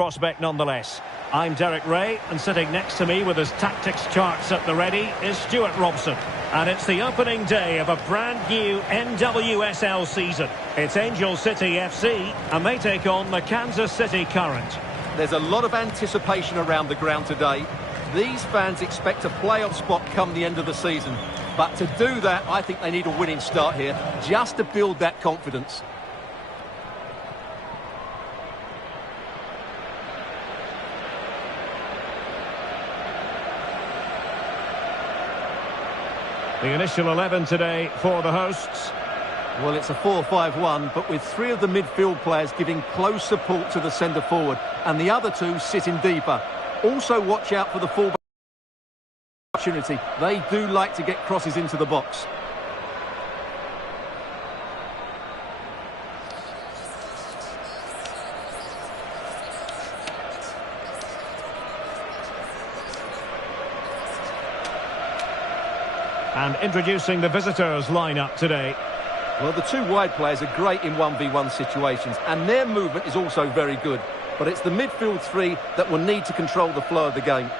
prospect nonetheless. I'm Derek Ray, and sitting next to me with his tactics charts at the ready is Stuart Robson. And it's the opening day of a brand new NWSL season. It's Angel City FC, and they take on the Kansas City Current. There's a lot of anticipation around the ground today. These fans expect a playoff spot come the end of the season. But to do that, I think they need a winning start here, just to build that confidence. The initial 11 today for the hosts. Well, it's a 4-5-1, but with three of the midfield players giving close support to the centre forward, and the other two sitting deeper. Also watch out for the fullback opportunity. They do like to get crosses into the box. And introducing the visitors lineup today. Well, the two wide players are great in 1v1 situations, and their movement is also very good. But it's the midfield three that will need to control the flow of the game.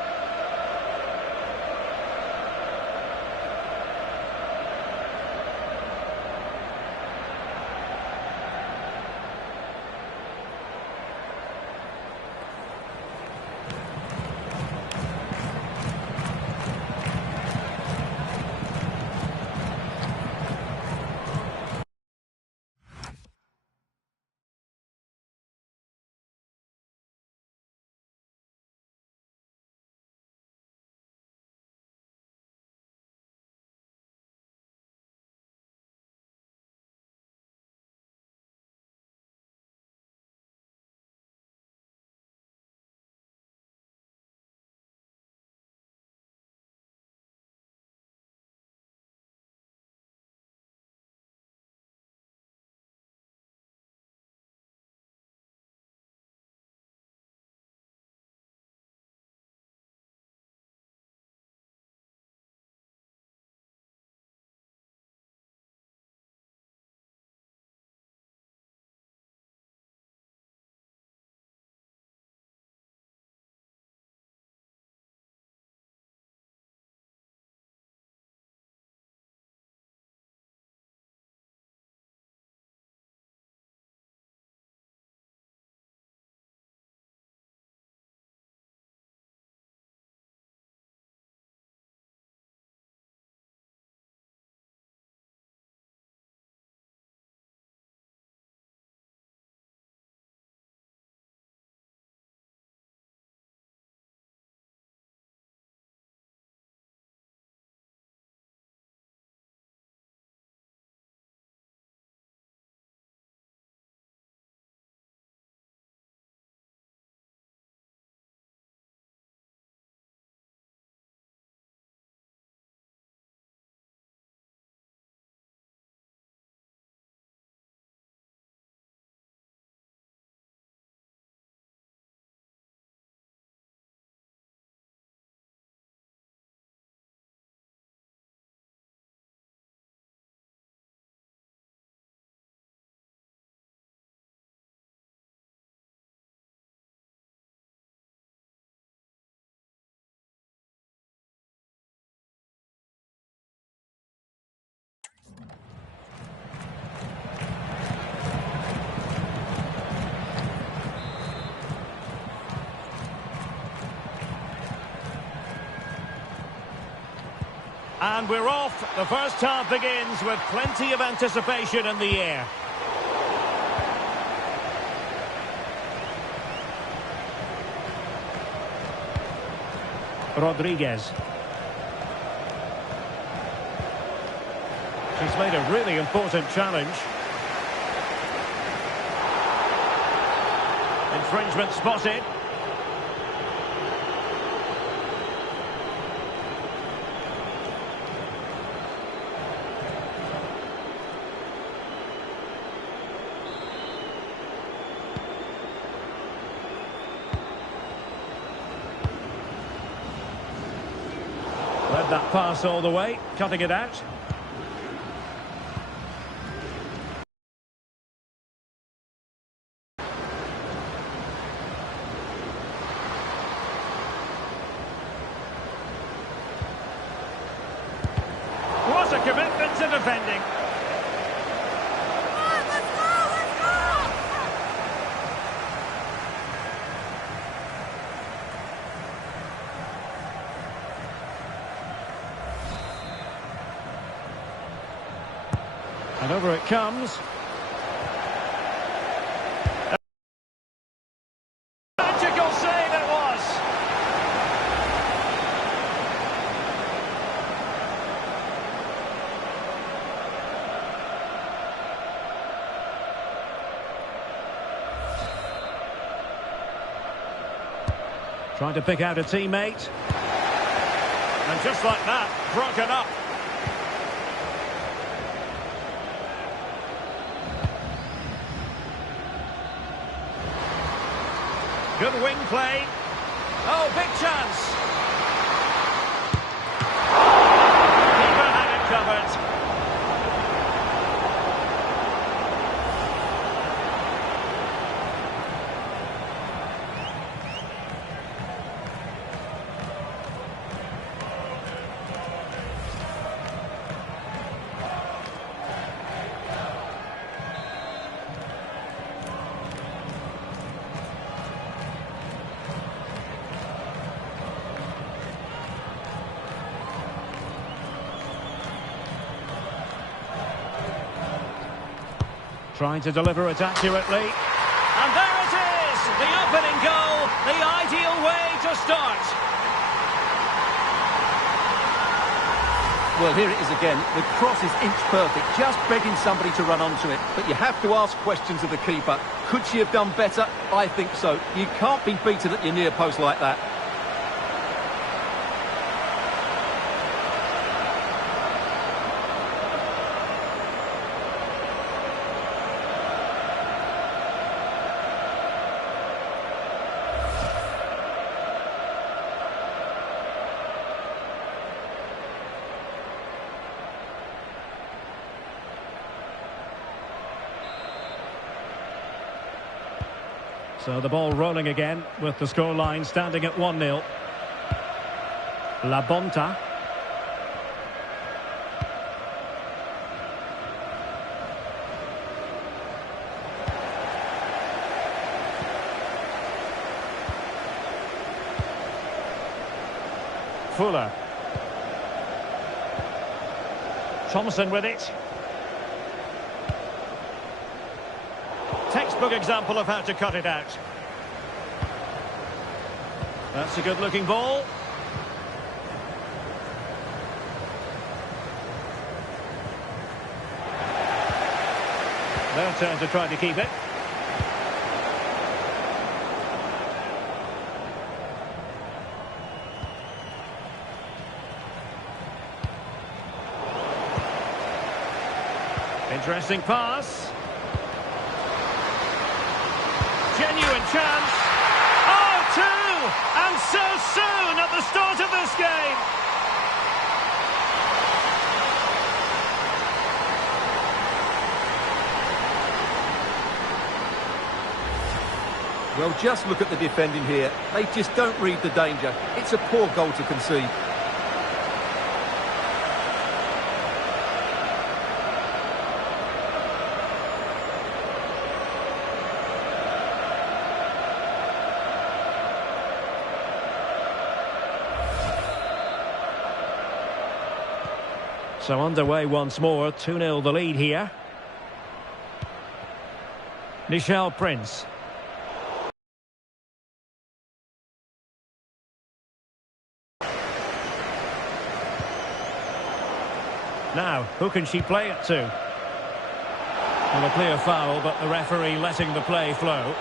And we're off. The first half begins with plenty of anticipation in the air. Rodriguez. She's made a really important challenge. Infringement spotted. Led that pass all the way, cutting it out. defending. And over it comes. Magical save it was. Trying to pick out a teammate. And just like that, broken up. Good wing play. Oh, big chance. Keeper had it covered. Trying to deliver it accurately. And there it is! The opening goal, the ideal way to start. Well, here it is again. The cross is inch perfect, just begging somebody to run onto it. But you have to ask questions of the keeper. Could she have done better? I think so. You can't be beaten at your near post like that. So the ball rolling again with the scoreline standing at 1-0. La Bonta. Fuller. Thompson with it. Textbook example of how to cut it out. That's a good-looking ball. Their turn to try to keep it. Interesting pass. Genuine chance. Oh, two! And so soon at the start of this game. Well, just look at the defending here. They just don't read the danger. It's a poor goal to concede. So underway once more, 2-0 the lead here. Nichelle Prince. Now, who can she play it to? Well, a clear foul, but the referee letting the play flow.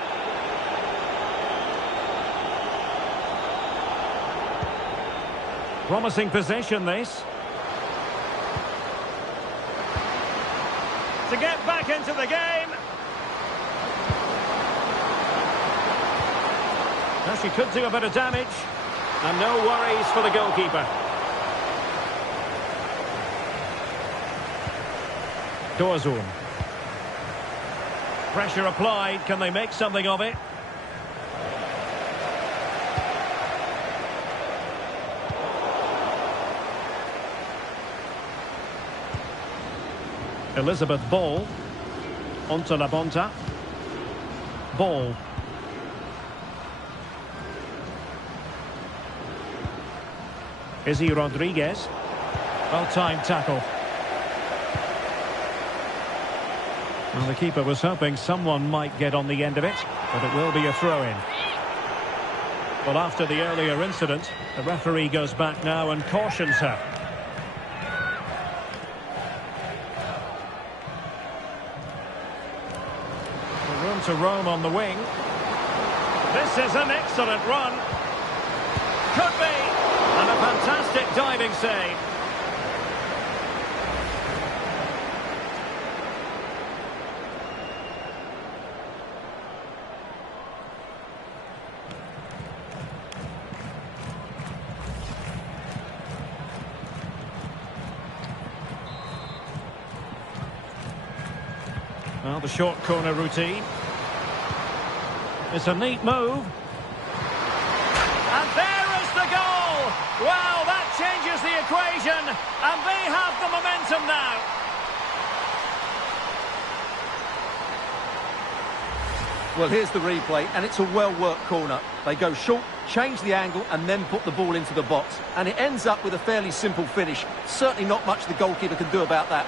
Promising possession, this. To get back into the game. Now she could do a bit of damage. And no worries for the goalkeeper. Dorzum. Pressure applied. Can they make something of it? Elizabeth Ball. Onto La Bonta. Ball. Izzy Rodriguez. Well-timed tackle. Well, the keeper was hoping someone might get on the end of it, but it will be a throw-in. Well, after the earlier incident, the referee goes back now and cautions her. Room to roam on the wing. This is an excellent run. Could be. And a fantastic diving save. Well, the short corner routine. It's a neat move. And there is the goal! Wow, that changes the equation. And they have the momentum now. Well, here's the replay, and it's a well-worked corner. They go short, change the angle, and then put the ball into the box. And it ends up with a fairly simple finish. Certainly not much the goalkeeper can do about that.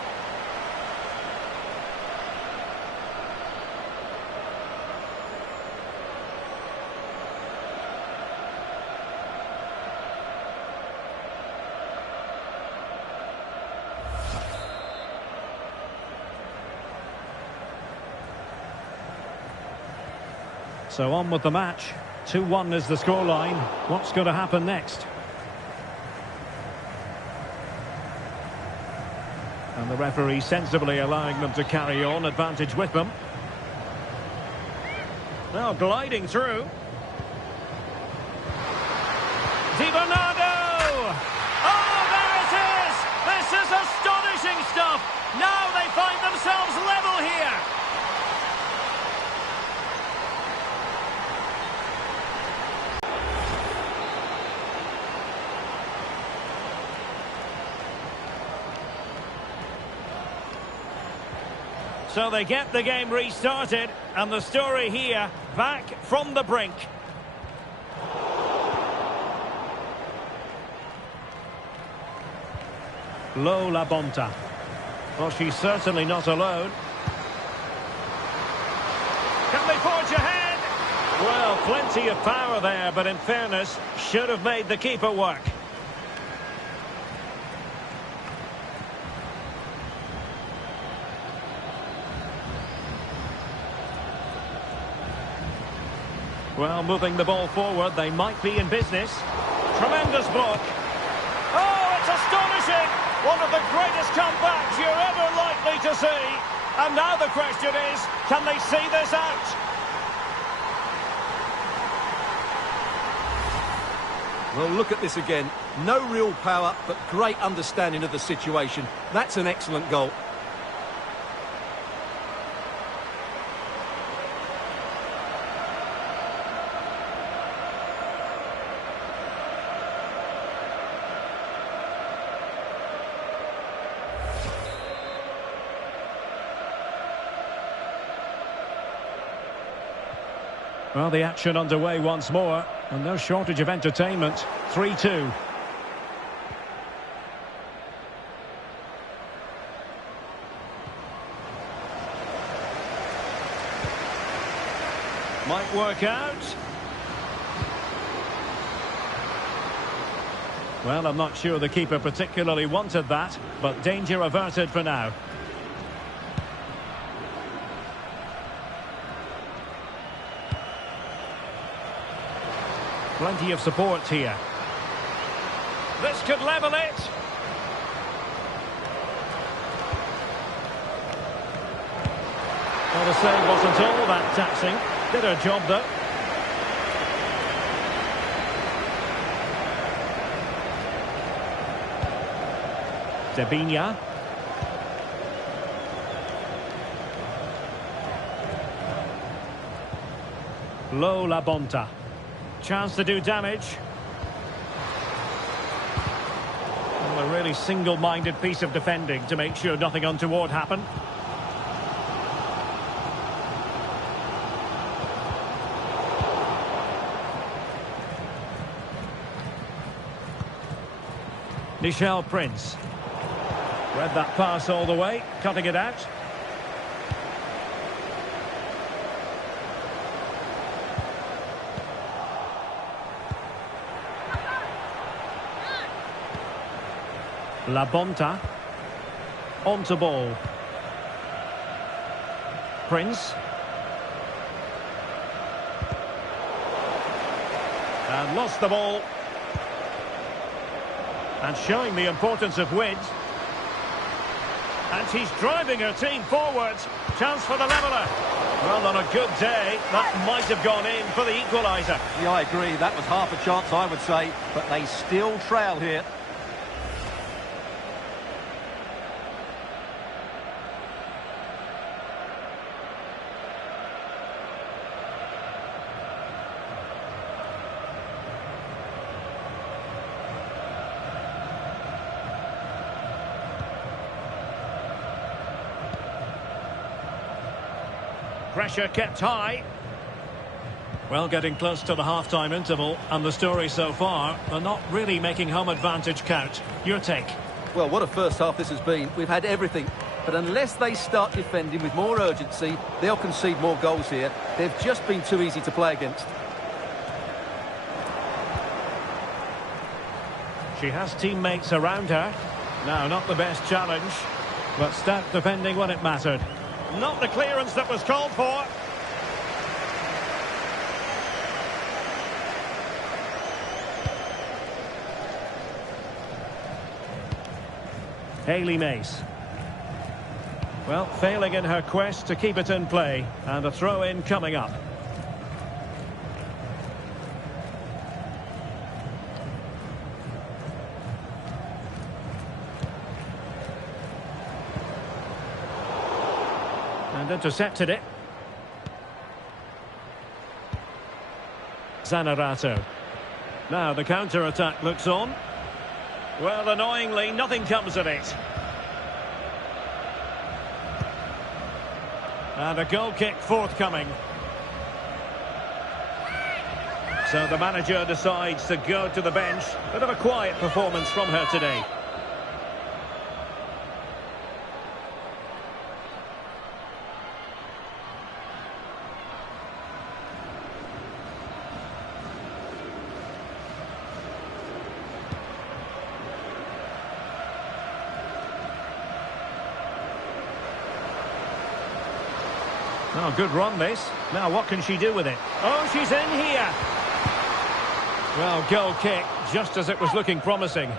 So on with the match. 2-1 is the scoreline. What's going to happen next? And the referee sensibly allowing them to carry on, advantage with them. Now gliding through. Di Bernardo! Oh, there it is! This is astonishing stuff! Now they find themselves level here! So they get the game restarted, and the story here, back from the brink. La Bonta. Well, she's certainly not alone. Can they forge ahead? Well, plenty of power there, but in fairness, should have made the keeper work. Well, moving the ball forward, they might be in business. Tremendous block. Oh, it's astonishing! One of the greatest comebacks you're ever likely to see. And now the question is, can they see this out? Well, look at this again. No real power, but great understanding of the situation. That's an excellent goal. Well, the action underway once more, and no shortage of entertainment. 3-2. Might work out. Well, I'm not sure the keeper particularly wanted that, but danger averted for now. Plenty of support here. This could level it. Well, the save wasn't all that taxing. Did her job, though. Debinha. La Bonta. Chance to do damage. Well, the really single-minded piece of defending to make sure nothing untoward happened. Nichelle Prince. Read that pass all the way, cutting it out. La Bonta. On to ball. Prince. And lost the ball. And showing the importance of width. And she's driving her team forwards. Chance for the leveller. Well, on a good day, that might have gone in for the equaliser. Yeah, I agree. That was half a chance, I would say. But they still trail here. Pressure kept high. Well, getting close to the half-time interval, and the story so far, they're not really making home advantage count. Your take? Well, what a first half this has been. We've had everything. But unless they start defending with more urgency, they'll concede more goals here. They've just been too easy to play against. She has teammates around her. Now, not the best challenge, but stout defending when it mattered. Not the clearance that was called for. Hayley Mace. Well, failing in her quest to keep it in play. And a throw-in coming up. And intercepted it. Zanerato. Now the counter-attack looks on. Well, annoyingly, nothing comes of it. And a goal kick forthcoming. So the manager decides to go to the bench. Bit of a quiet performance from her today. Oh, good run this. Now what can she do with it? Oh, she's in here. Well, goal kick, just as it was looking promising.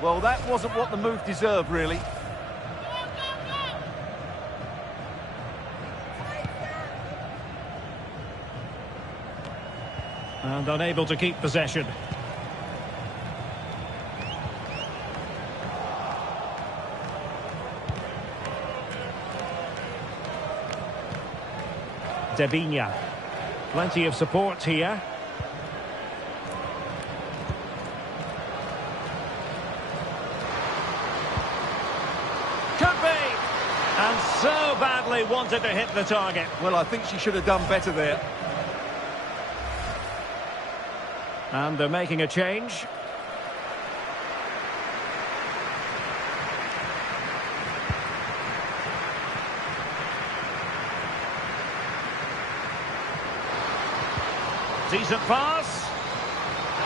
Well, that wasn't what the move deserved, really. And unable to keep possession. Debinha. Plenty of support here. Could be! And so badly wanted to hit the target. Well, I think she should have done better there. And they're making a change. Decent pass.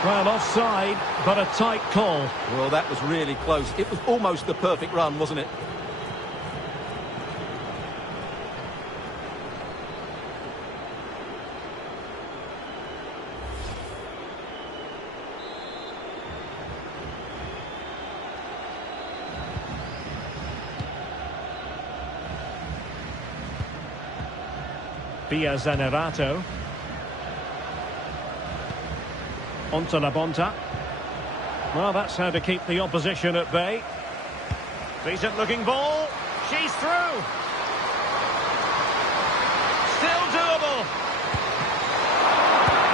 Well, offside, but a tight call. Well, that was really close. It was almost the perfect run, wasn't it? Via Zanerato. Onto La Bonta. Well, that's how to keep the opposition at bay. Decent looking ball. She's through. Still doable.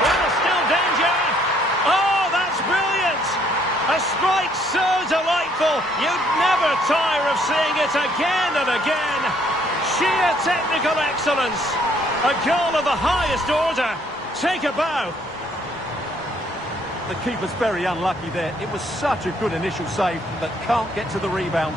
Well, still danger. Oh, that's brilliant. A strike so delightful. You'd never tire of seeing it again and again. Sheer technical excellence. A goal of the highest order. Take a bow. The keeper's very unlucky there. It was such a good initial save, but can't get to the rebound.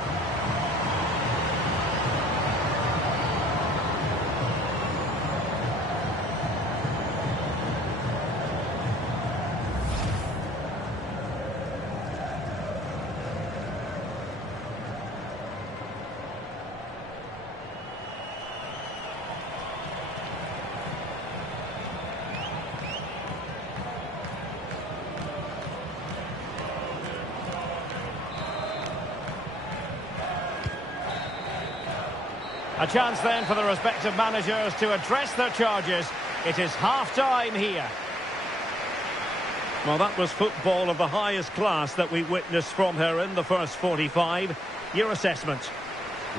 A chance then for the respective managers to address their charges. It is half-time here. Well, that was football of the highest class that we witnessed from her in the first 45. Your assessment?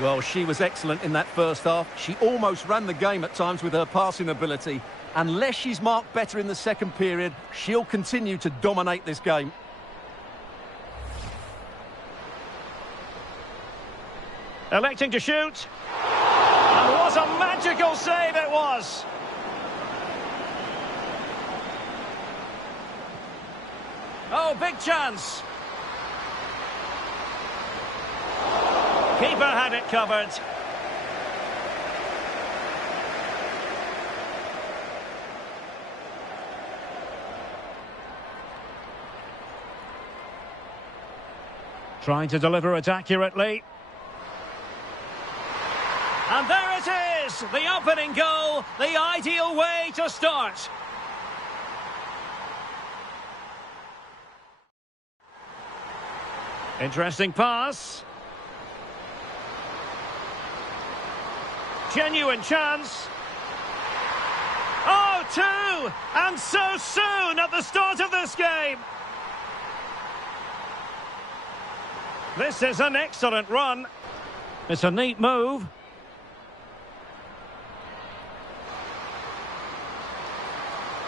Well, she was excellent in that first half. She almost ran the game at times with her passing ability. Unless she's marked better in the second period, she'll continue to dominate this game. Electing to shoot. And what a magical save it was! Oh, big chance! Keeper had it covered. Trying to deliver it accurately. And there it is, the opening goal, the ideal way to start. Interesting pass. Genuine chance. Oh, two! And so soon at the start of this game. This is an excellent run. It's a neat move.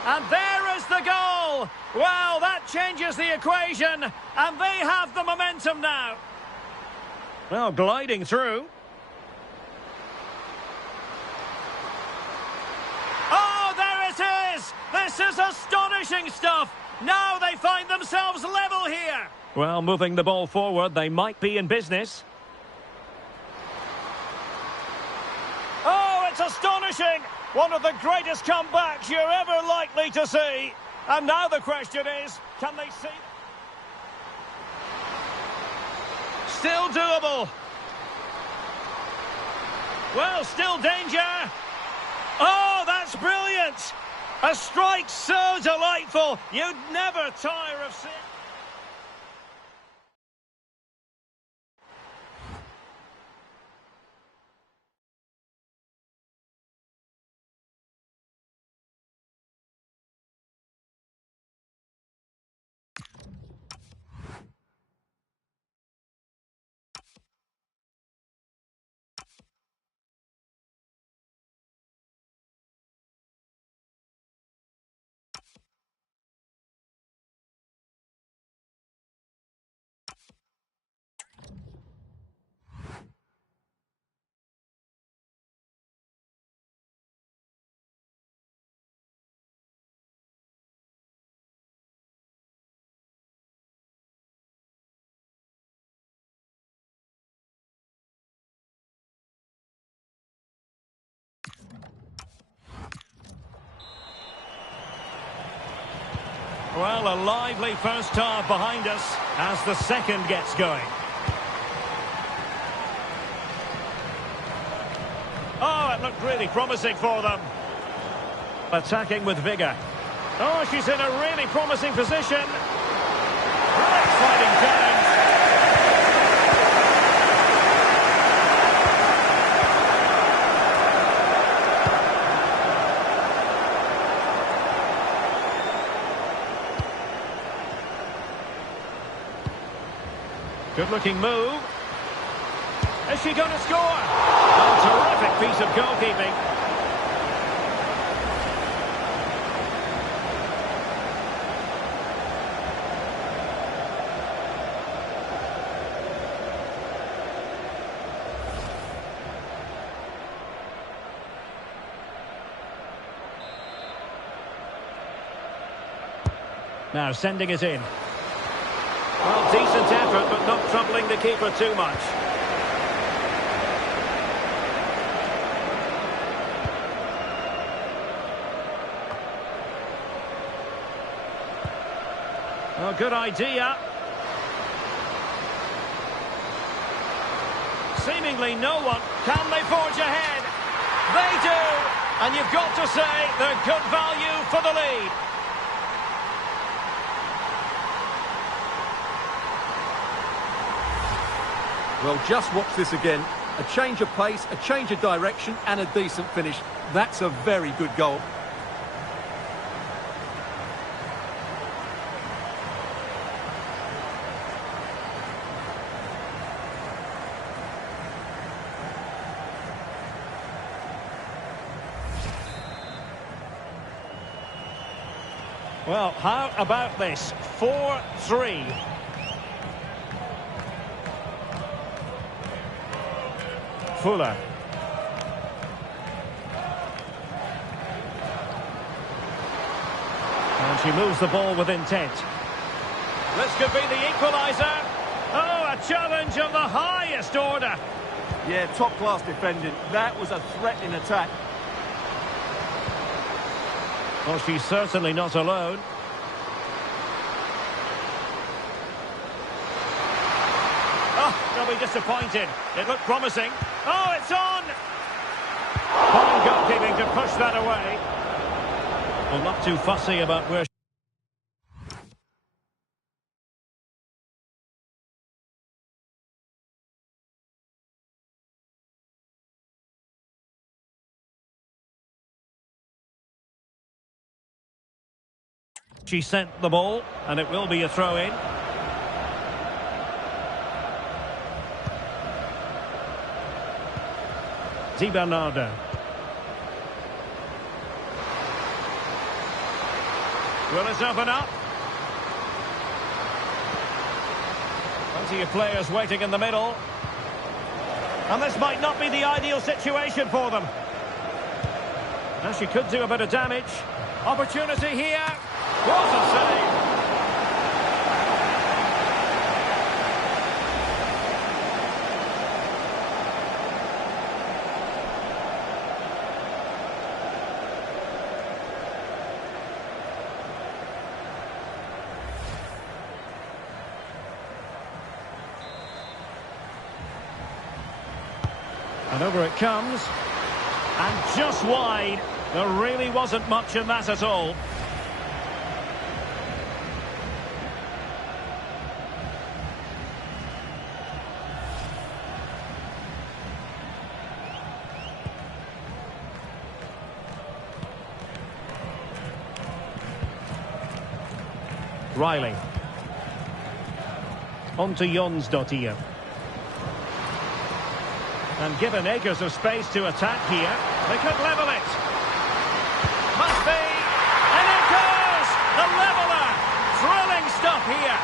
And there is the goal! Well, that changes the equation, and they have the momentum now. Well, gliding through. Oh, there it is! This is astonishing stuff! Now they find themselves level here. Well, moving the ball forward, they might be in business. Oh, it's astonishing! One of the greatest comebacks you're ever likely to see. And now the question is, can they see? Still doable. Well, still danger. Oh, that's brilliant. A strike so delightful. You'd never tire of seeing. Well, a lively first half behind us as the second gets going. Oh, it looked really promising for them. Attacking with vigour. Oh, she's in a really promising position. Great sliding challenge. Good-looking move. Is she going to score? A terrific piece of goalkeeping. Now sending it in. Well, decent effort, but not troubling the keeper too much. Oh, good idea. Seemingly no one. Can they forge ahead? They do! And you've got to say they're good value for the lead. Well, just watch this again. A change of pace, a change of direction, and a decent finish. That's a very good goal. Well, how about this? 4-3. Fuller. And she moves the ball with intent. This could be the equaliser. Oh, a challenge of the highest order. Yeah, top-class defending. That was a threatening attack. Well, she's certainly not alone. Oh, they'll be disappointed. It looked promising. Oh, it's on! Fine goalkeeping to push that away. Well, not too fussy about where... She sent the ball, and it will be a throw-in. Di Bernardo. Will it open up? Plenty of players waiting in the middle. And this might not be the ideal situation for them. Now she could do a bit of damage. Opportunity here. What a save! And over it comes. And just wide. There really wasn't much in that at all. Riley. On to Jonsdottir. And given acres of space to attack here, they could level it. Must be. And it goes! The leveller! Thrilling stuff here.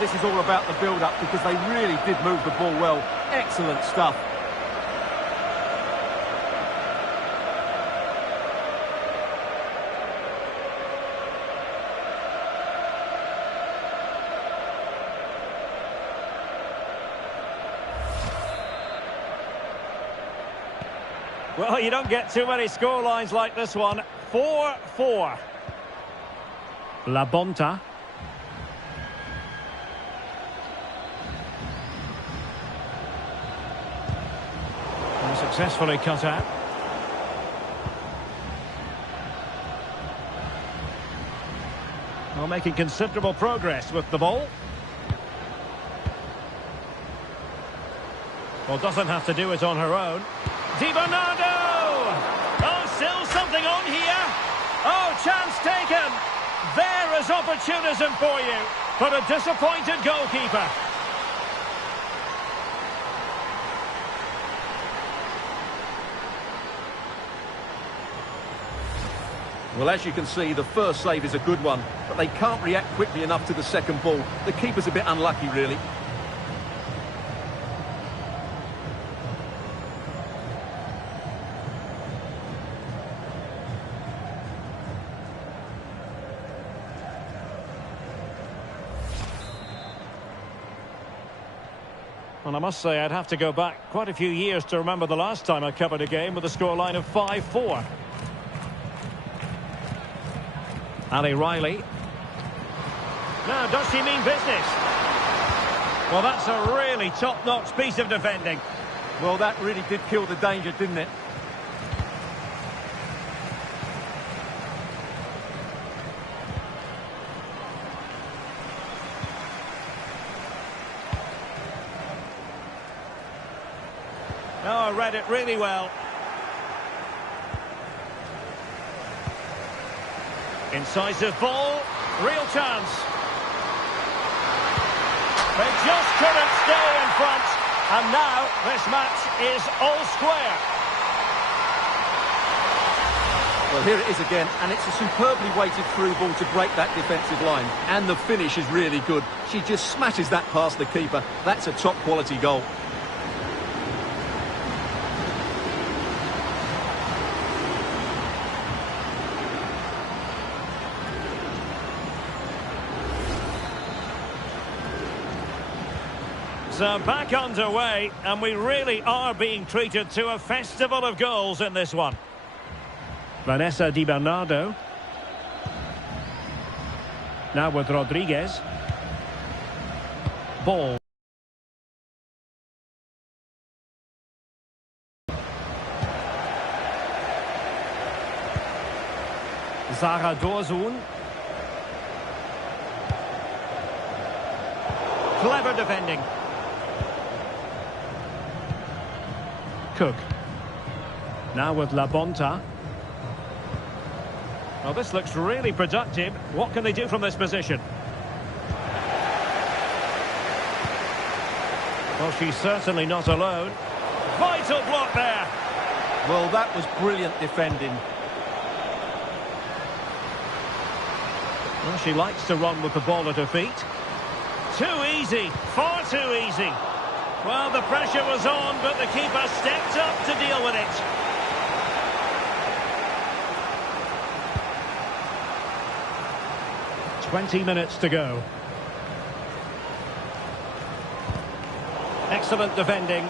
This is all about the build-up because they really did move the ball well. Excellent stuff. Well, you don't get too many scorelines like this one. 4-4. La Bonta. Successfully cut out. Well, making considerable progress with the ball. Well, doesn't have to do it on her own. Di Bernardo! Oh, still something on here. Oh, chance taken. There is opportunism for you, but a disappointed goalkeeper. Well, as you can see, the first save is a good one, but they can't react quickly enough to the second ball. The keeper's a bit unlucky, really. Well, I must say I'd have to go back quite a few years to remember the last time I covered a game with a scoreline of 5-4. Ali Riley. Now, does she mean business? Well, that's a really top-notch piece of defending. Well, that really did kill the danger, didn't it? No, I read it really well. Incisive ball, real chance. They just couldn't stay in front, and now this match is all square. Well, here it is again, and it's a superbly weighted through ball to break that defensive line. And the finish is really good. She just smashes that past the keeper. That's a top-quality goal. So back underway, and we really are being treated to a festival of goals in this one. Vanessa Di Bernardo. Now with Rodriguez. Ball. Zara Dorzun. Clever defending. Cook. Now with La Bonta. Well, this looks really productive. What can they do from this position? Well, she's certainly not alone. Vital block there. Well, that was brilliant defending. Well, she likes to run with the ball at her feet. Too easy. Far too easy. Well, the pressure was on, but the keeper stepped up to deal with it. "20 minutes to go. Excellent defending.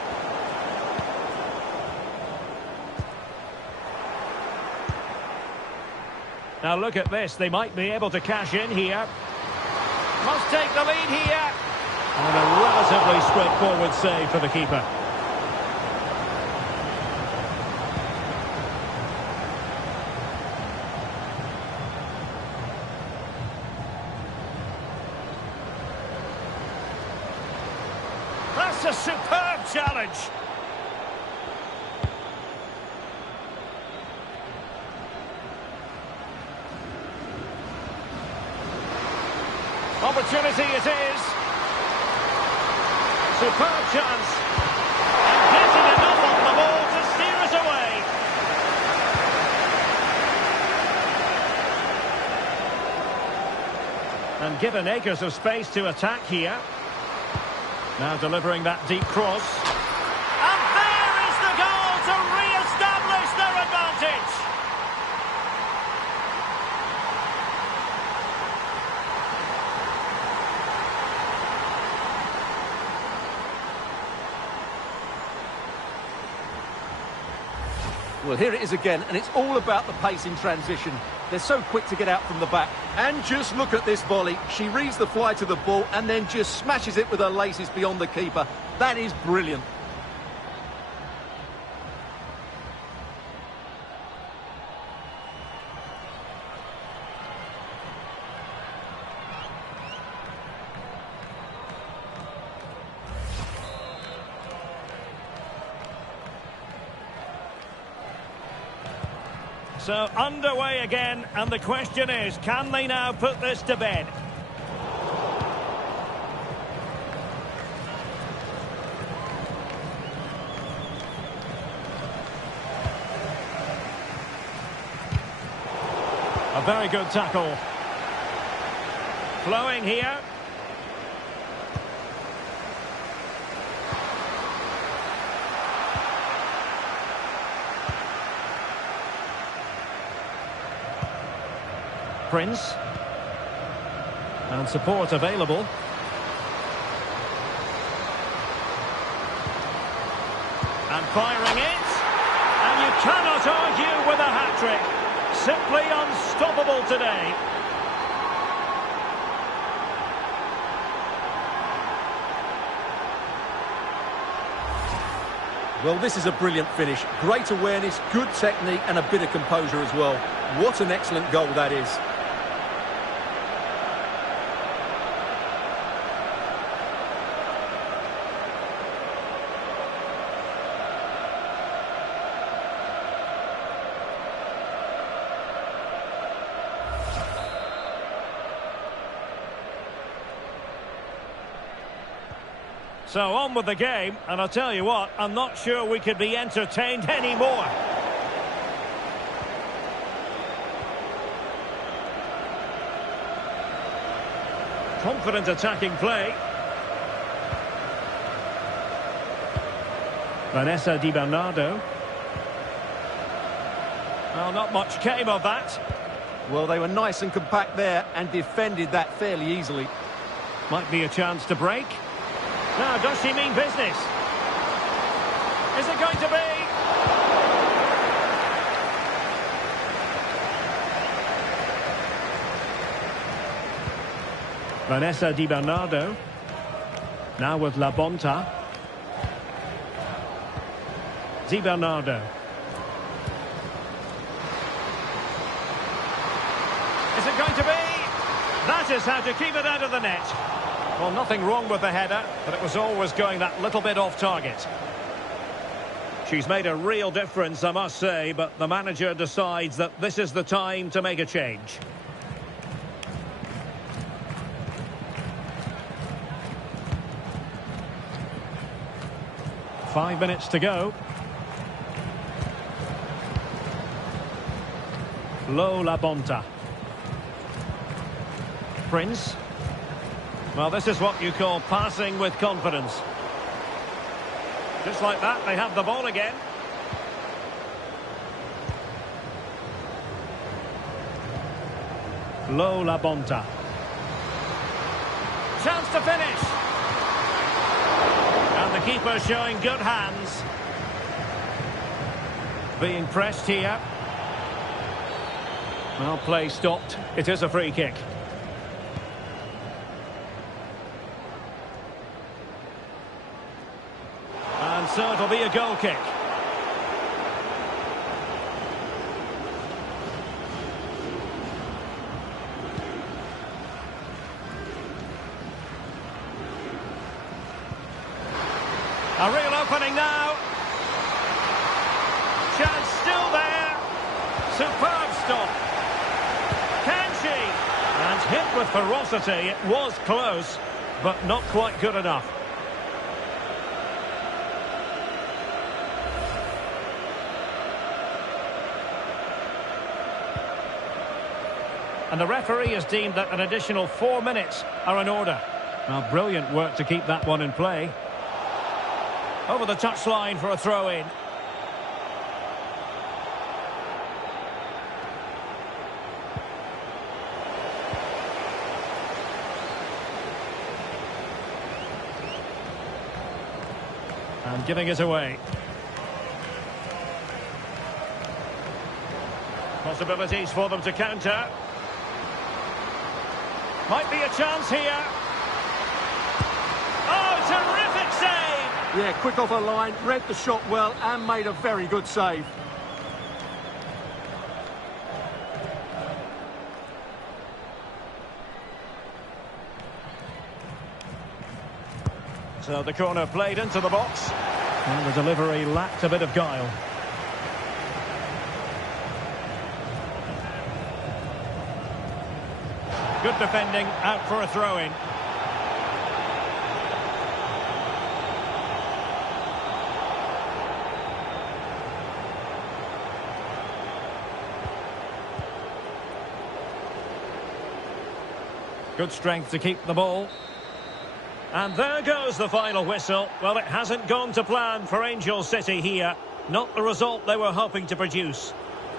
Now look at this. They might be able to cash in here. Must take the lead here. And a relatively straightforward save for the keeper. That's a superb challenge. Opportunity it is. Superb chance. And getting enough on the ball to steer us away. And given acres of space to attack here. Now delivering that deep cross. And there is the goal to re-establish their advantage. Well, here it is again, and it's all about the pace in transition. They're so quick to get out from the back. And just look at this volley. She reads the fly to the ball and then just smashes it with her laces beyond the keeper. That is brilliant. So underway again, and the question is, can they now put this to bed? A very good tackle. Flowing here. Prince. And support available. And firing it. And you cannot argue with a hat-trick. Simply unstoppable today. Well, this is a brilliant finish. Great awareness, good technique and a bit of composure as well. What an excellent goal that is. So on with the game, and I'll tell you what, I'm not sure we could be entertained anymore. Confident attacking play. Vanessa Di Bernardo. Well, not much came of that. Well, they were nice and compact there and defended that fairly easily. Might be a chance to break. Now, does she mean business? Is it going to be? Vanessa Di Bernardo. Now with La Bonta. Di Bernardo. Is it going to be? That is how to keep it out of the net. Well, nothing wrong with the header, but it was always going that little bit off target. She's made a real difference, I must say, but the manager decides that this is the time to make a change. Five minutes to go. Lo La Bonta. Prince. Well, this is what you call passing with confidence. Just like that, they have the ball again. Lo La Bonta. Chance to finish. And the keeper showing good hands. Being pressed here. Well, play stopped. It is a free kick. So it'll be a goal kick. A real opening now. Chance still there. Superb stop. Can she? And hit with ferocity. It was close, but not quite good enough. And the referee has deemed that an additional 4 minutes are in order. Now, brilliant work to keep that one in play. Over the touchline for a throw-in. And giving it away. Possibilities for them to counter. Might be a chance here. Oh, terrific save! Yeah, quick off her line, read the shot well and made a very good save. So the corner played into the box. And the delivery lacked a bit of guile. Good defending, out for a throw-in. Good strength to keep the ball. And there goes the final whistle. Well, it hasn't gone to plan for Angel City here. Not the result they were hoping to produce.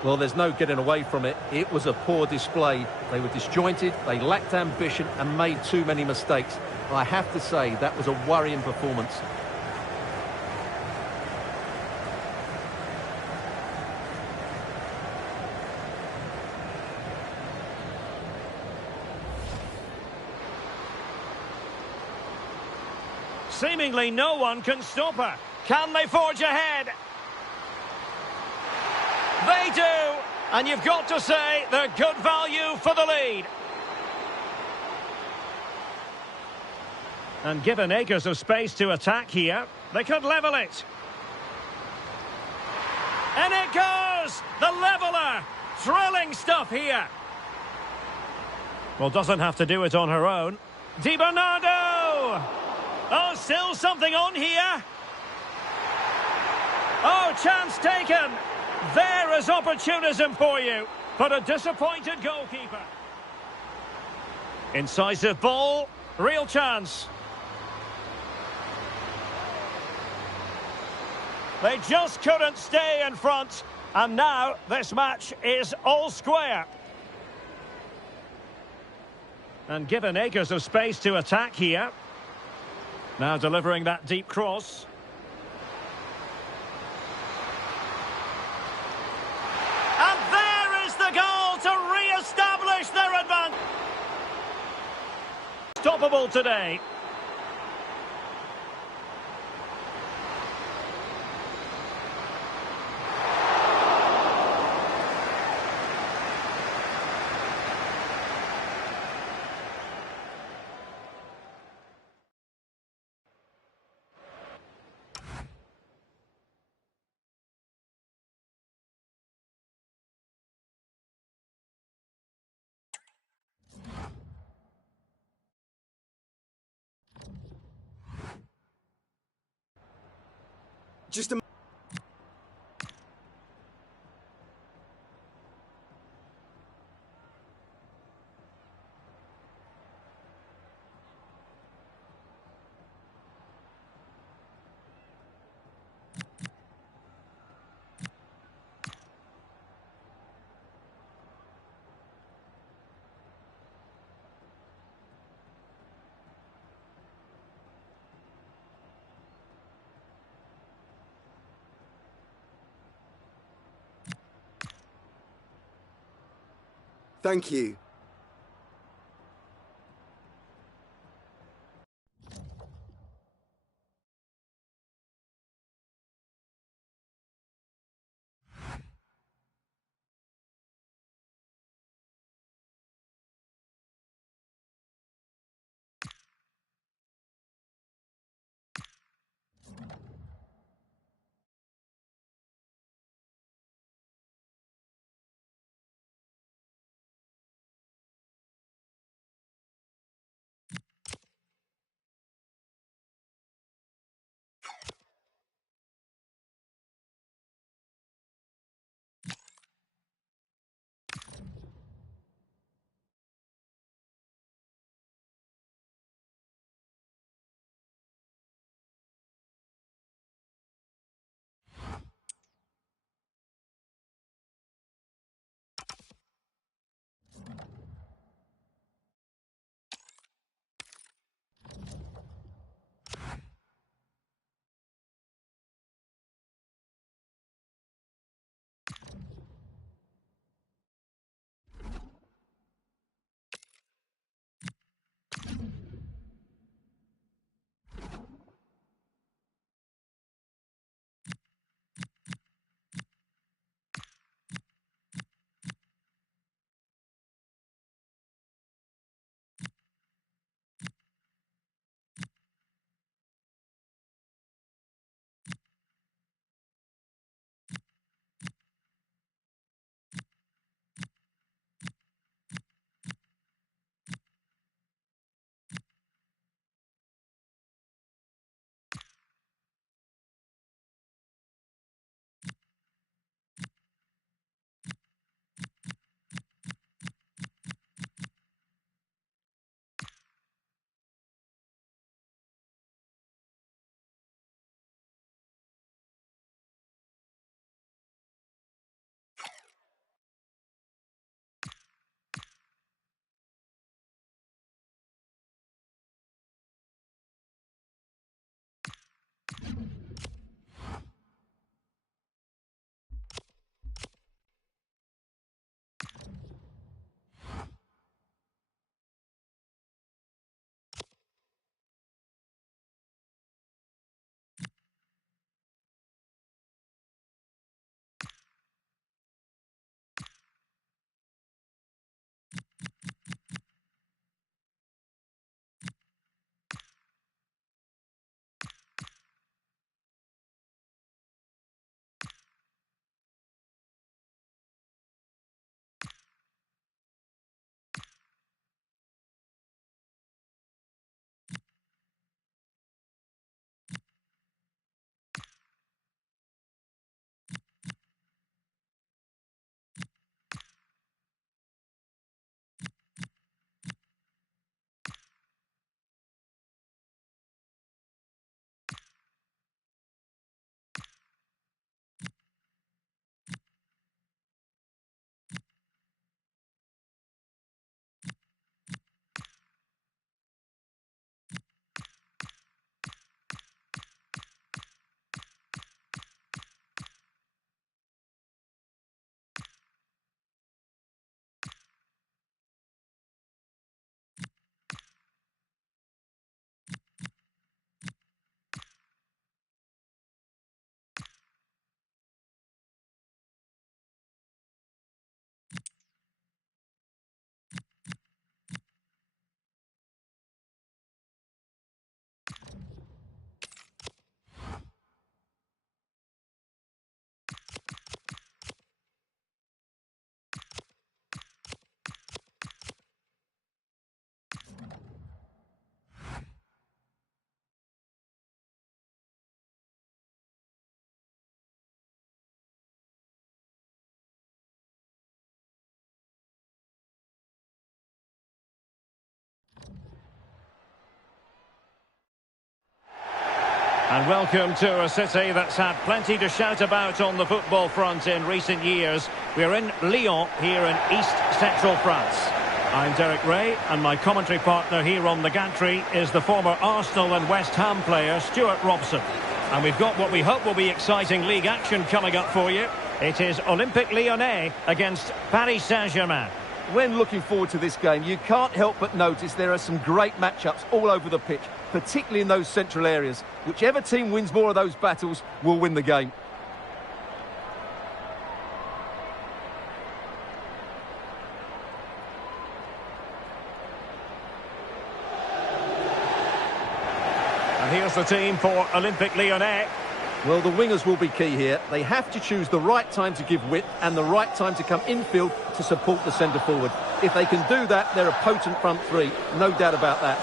Well, there's no getting away from it. It was a poor display. They were disjointed, they lacked ambition and made too many mistakes. I have to say that was a worrying performance. Seemingly no one can stop her. Can they forge ahead? They do! And you've got to say they're good value for the lead. And given acres of space to attack here, they could level it. And it goes! The leveller! Thrilling stuff here. Well, doesn't have to do it on her own. Di Bernardo! Oh, still something on here. Oh, chance taken. There is opportunism for you, but a disappointed goalkeeper. Incisive ball, real chance. They just couldn't stay in front, and now this match is all square. And given acres of space to attack here. Now delivering that deep cross. And there is the goal to re-establish their advantage. Stoppable today. Just a Thank you. And welcome to a city that's had plenty to shout about on the football front in recent years. We're in Lyon, here in East Central France. I'm Derek Ray, and my commentary partner here on the gantry is the former Arsenal and West Ham player, Stuart Robson. And we've got what we hope will be exciting league action coming up for you. It is Olympique Lyonnais against Paris Saint-Germain. When looking forward to this game, you can't help but notice there are some great matchups all over the pitch, particularly in those central areas. Whichever team wins more of those battles will win the game. And here's the team for Olympique Lyonnais. Well, the wingers will be key here. They have to choose the right time to give width and the right time to come infield to support the centre forward. If they can do that, they're a potent front three, no doubt about that.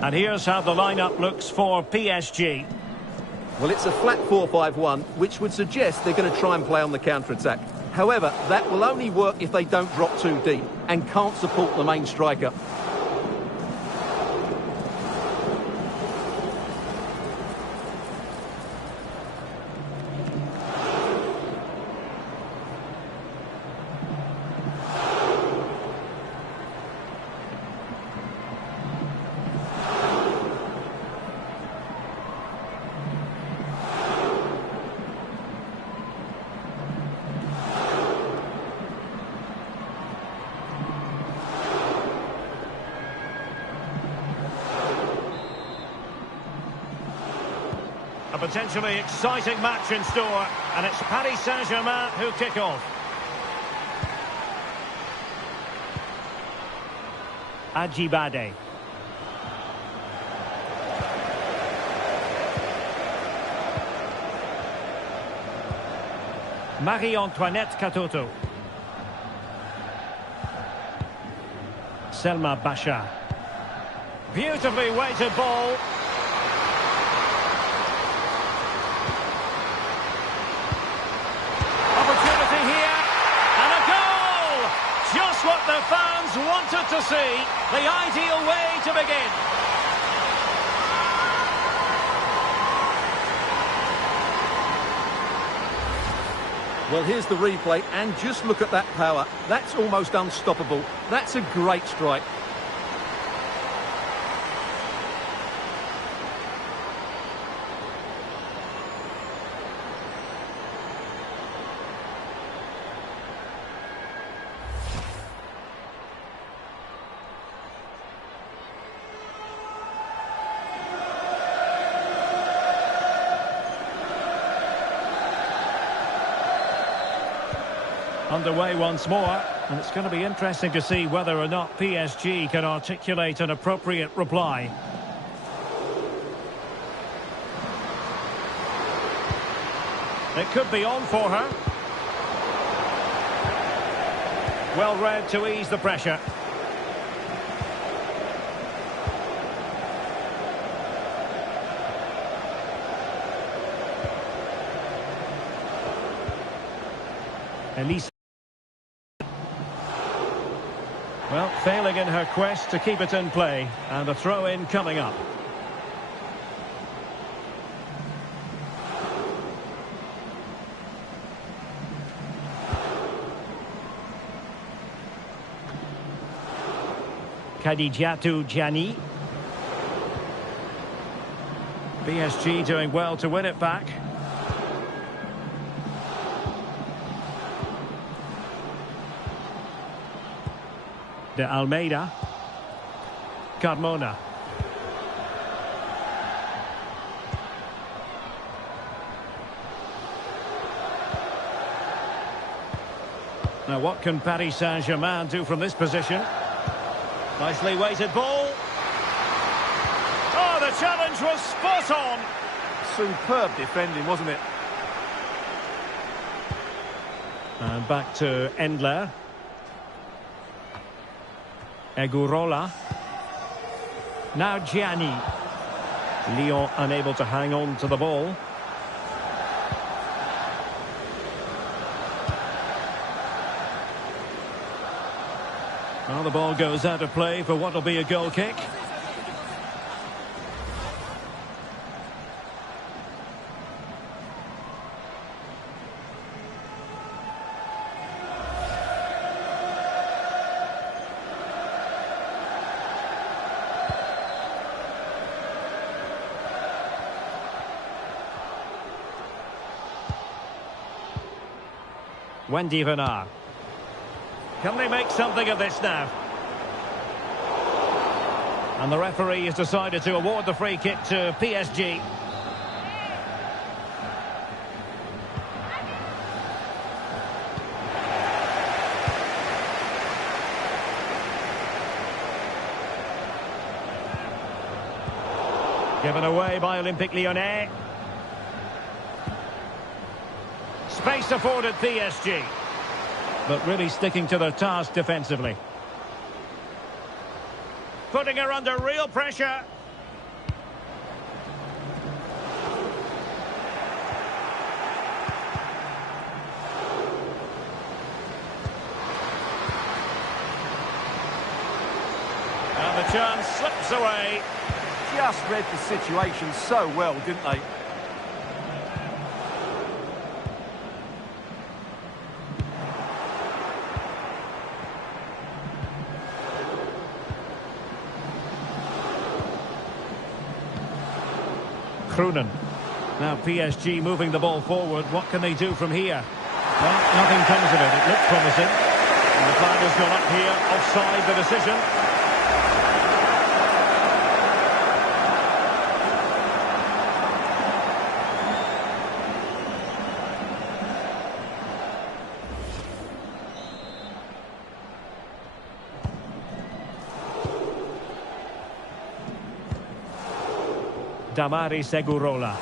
And here's how the lineup looks for PSG. Well, it's a flat 4-5-1, which would suggest they're going to try and play on the counter-attack. However, that will only work if they don't drop too deep and can't support the main striker. A potentially exciting match in store, and it's Paris Saint-Germain who kick off. Ajibade. Marie-Antoinette Katoto. Selma Bachar. Beautifully weighted ball. What the fans wanted to see, the ideal way to begin. Well, here's the replay, and just look at that power. That's almost unstoppable. That's a great strike. Underway once more, and it's going to be interesting to see whether or not PSG can articulate an appropriate reply. It could be on for her. Well read to ease the pressure. Elise. Well, failing in her quest to keep it in play, and a throw-in coming up. Khadijatou Diani. PSG doing well to win it back. De Almeida. Carmona. Now what can Paris Saint-Germain do from this position? Nicely weighted ball. Oh, the challenge was spot on. Superb defending, wasn't it? And back to Endler. Egurola. Now Gianni. Lyon unable to hang on to the ball. Well, the ball goes out of play for what will be a goal kick. Wendy Renard. Can they make something of this now? And the referee has decided to award the free kick to PSG. Given away by Olympique Lyonnais. Space afforded PSG. But really sticking to their task defensively. Putting her under real pressure. And the chance slips away. Just read the situation so well, didn't they? Kroenen. Now PSG moving the ball forward. What can they do from here? Well, nothing comes of it. It looked promising. And the flag has gone up here. Offside the decision. Damari Segurola.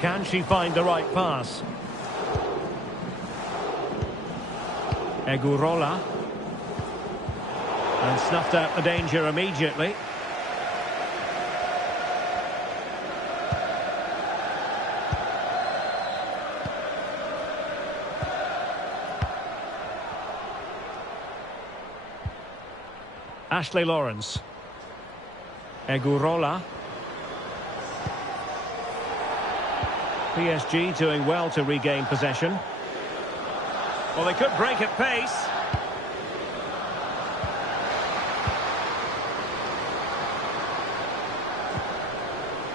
Can she find the right pass? Egurola. And snuffed out the danger immediately. Ashley Lawrence. Egurola. PSG doing well to regain possession. Well, they could break at pace.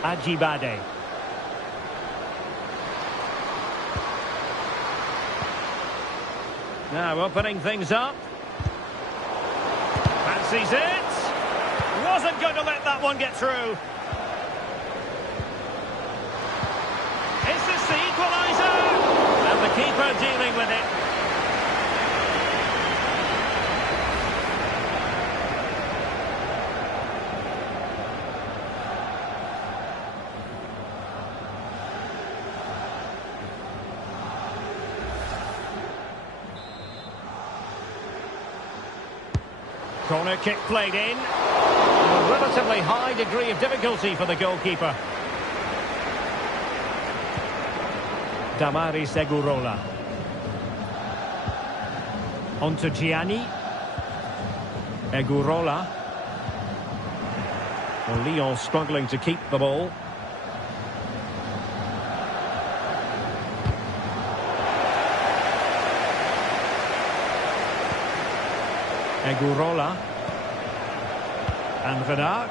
Ajibade. Now opening things up. Fancies it. Wasn't going to let that one get through. Is this the equaliser? And the keeper dealing with it. Corner kick played in. A relatively high degree of difficulty for the goalkeeper. Damari Segurola. On to Gianni. Egurola. Well, Lyon struggling to keep the ball. Egurola. And Renard.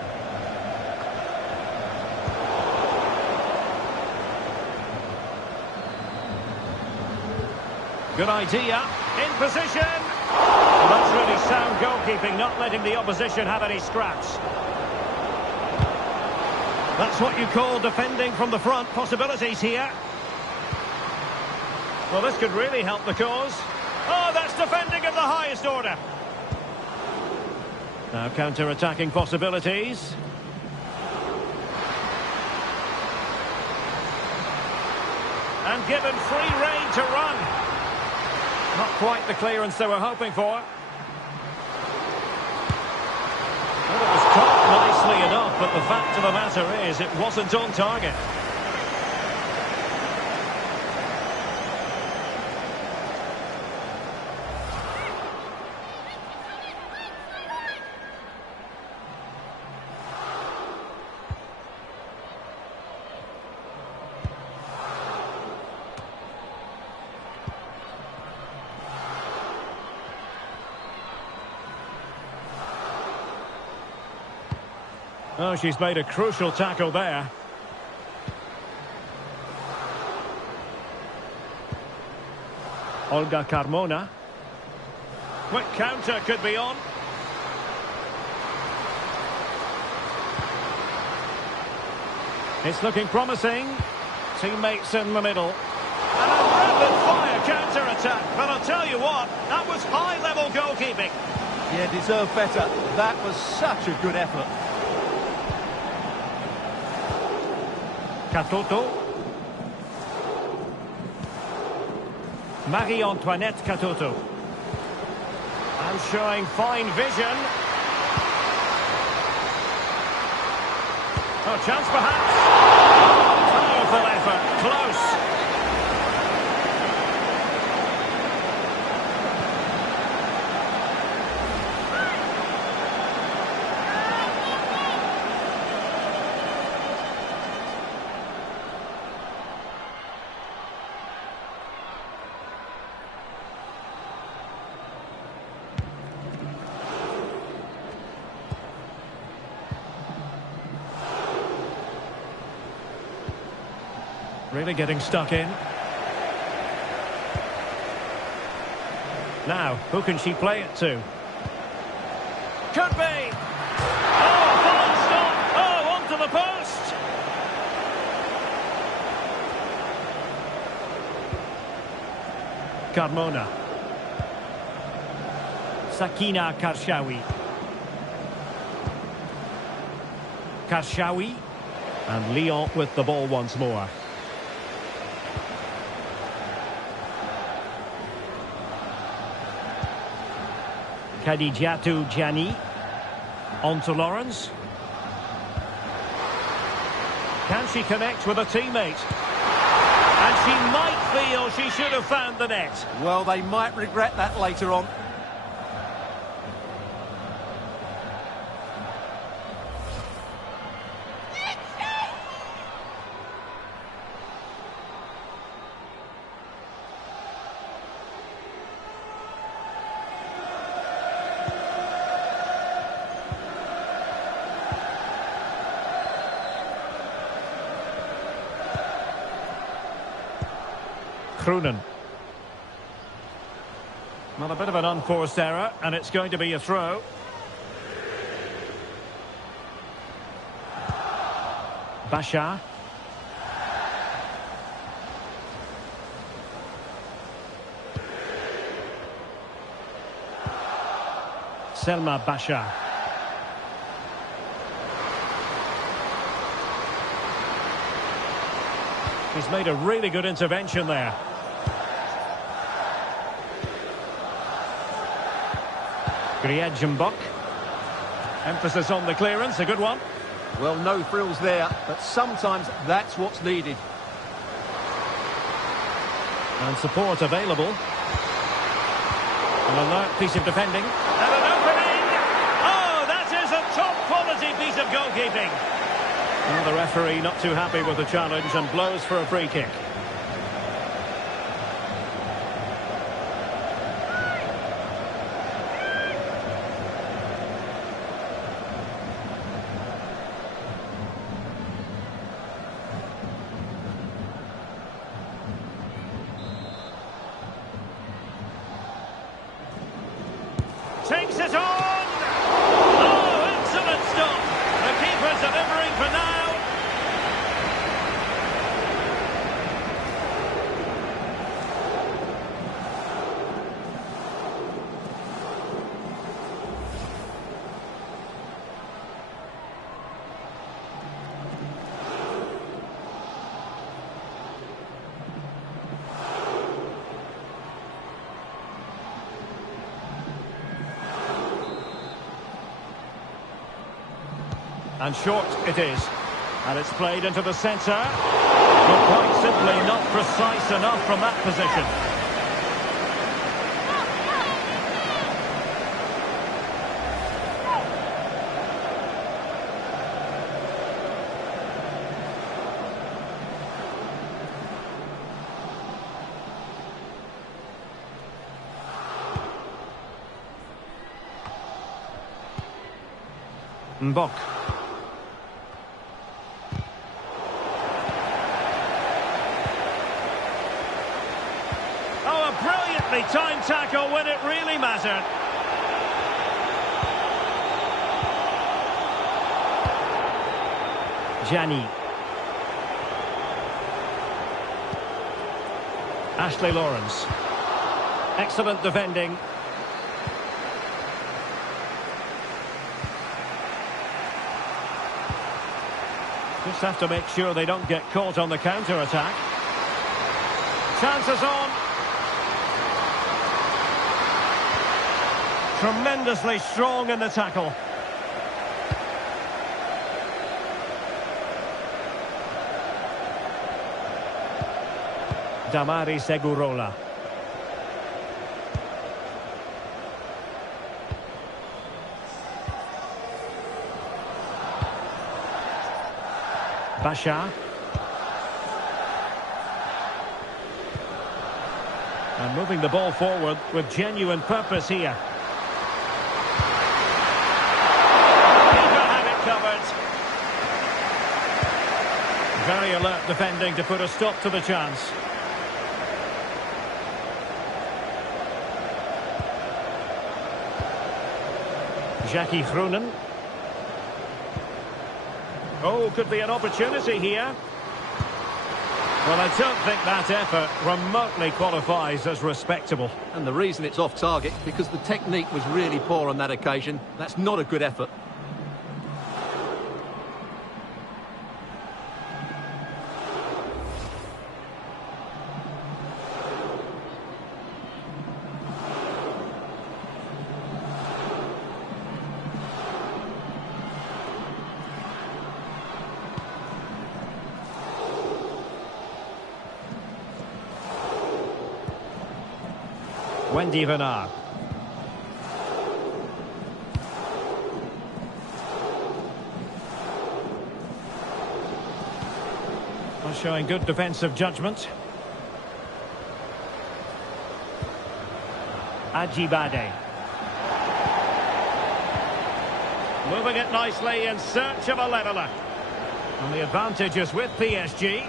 Good idea. In position. Well, that's really sound goalkeeping, not letting the opposition have any scraps. That's what you call defending from the front. Possibilities here. Well, this could really help the cause. Oh, that's defending of the highest order. Now counter-attacking possibilities. And given free rein to run. Not quite the clearance they were hoping for. Oh, it was caught but the fact of the matter is it wasn't on target. Oh, she's made a crucial tackle there. Olga Carmona. Quick counter could be on. It's looking promising. Teammates in the middle. And a rapid-fire counter-attack. But I'll tell you what, that was high-level goalkeeping. Yeah, deserved better. That was such a good effort. Katoto. Marie-Antoinette Katoto. And showing fine vision. Oh, chance perhaps. Powerful effort. Close. Really getting stuck in. Now, who can she play it to? Could be! Oh, fine stop! Oh, onto the post! Carmona. Sakina Karshawi. Karshawi. And Lyon with the ball once more. Khadijatu Gianni. On to Lawrence. Can she connect with a teammate? And she might feel she should have found the net. Well, they might regret that later on. Kroenen. Well, a bit of an unforced error, and it's going to be a throw. Bashar. Selma Bashar. He's made a really good intervention there. Griedjenbok. Emphasis on the clearance, a good one. Well, no frills there, but sometimes that's what's needed. And support available. An alert piece of defending. And an opening! Oh, that is a top-quality piece of goalkeeping. And the referee not too happy with the challenge and blows for a free kick. Takes it on! Oh, excellent stop! The keeper's delivering for now. And short it is. And it's played into the centre. But quite simply not precise enough from that position. Mbok. Oh, a brilliantly timed tackle when it really mattered. Gianni. Ashley Lawrence. Excellent defending. Just have to make sure they don't get caught on the counter-attack. Chances on. Tremendously strong in the tackle. Damari Segurola. Basha. And moving the ball forward with genuine purpose here. Keeper had it covered. Very alert defending to put a stop to the chance. Jackie Groenen. Oh, could be an opportunity here. Well, I don't think that effort remotely qualifies as respectable. And the reason it's off target, because the technique was really poor on that occasion. That's not a good effort. Wendy Renard. Well, showing good defensive judgment. Ajibade. Moving it nicely in search of a leveller. And the advantage is with PSG.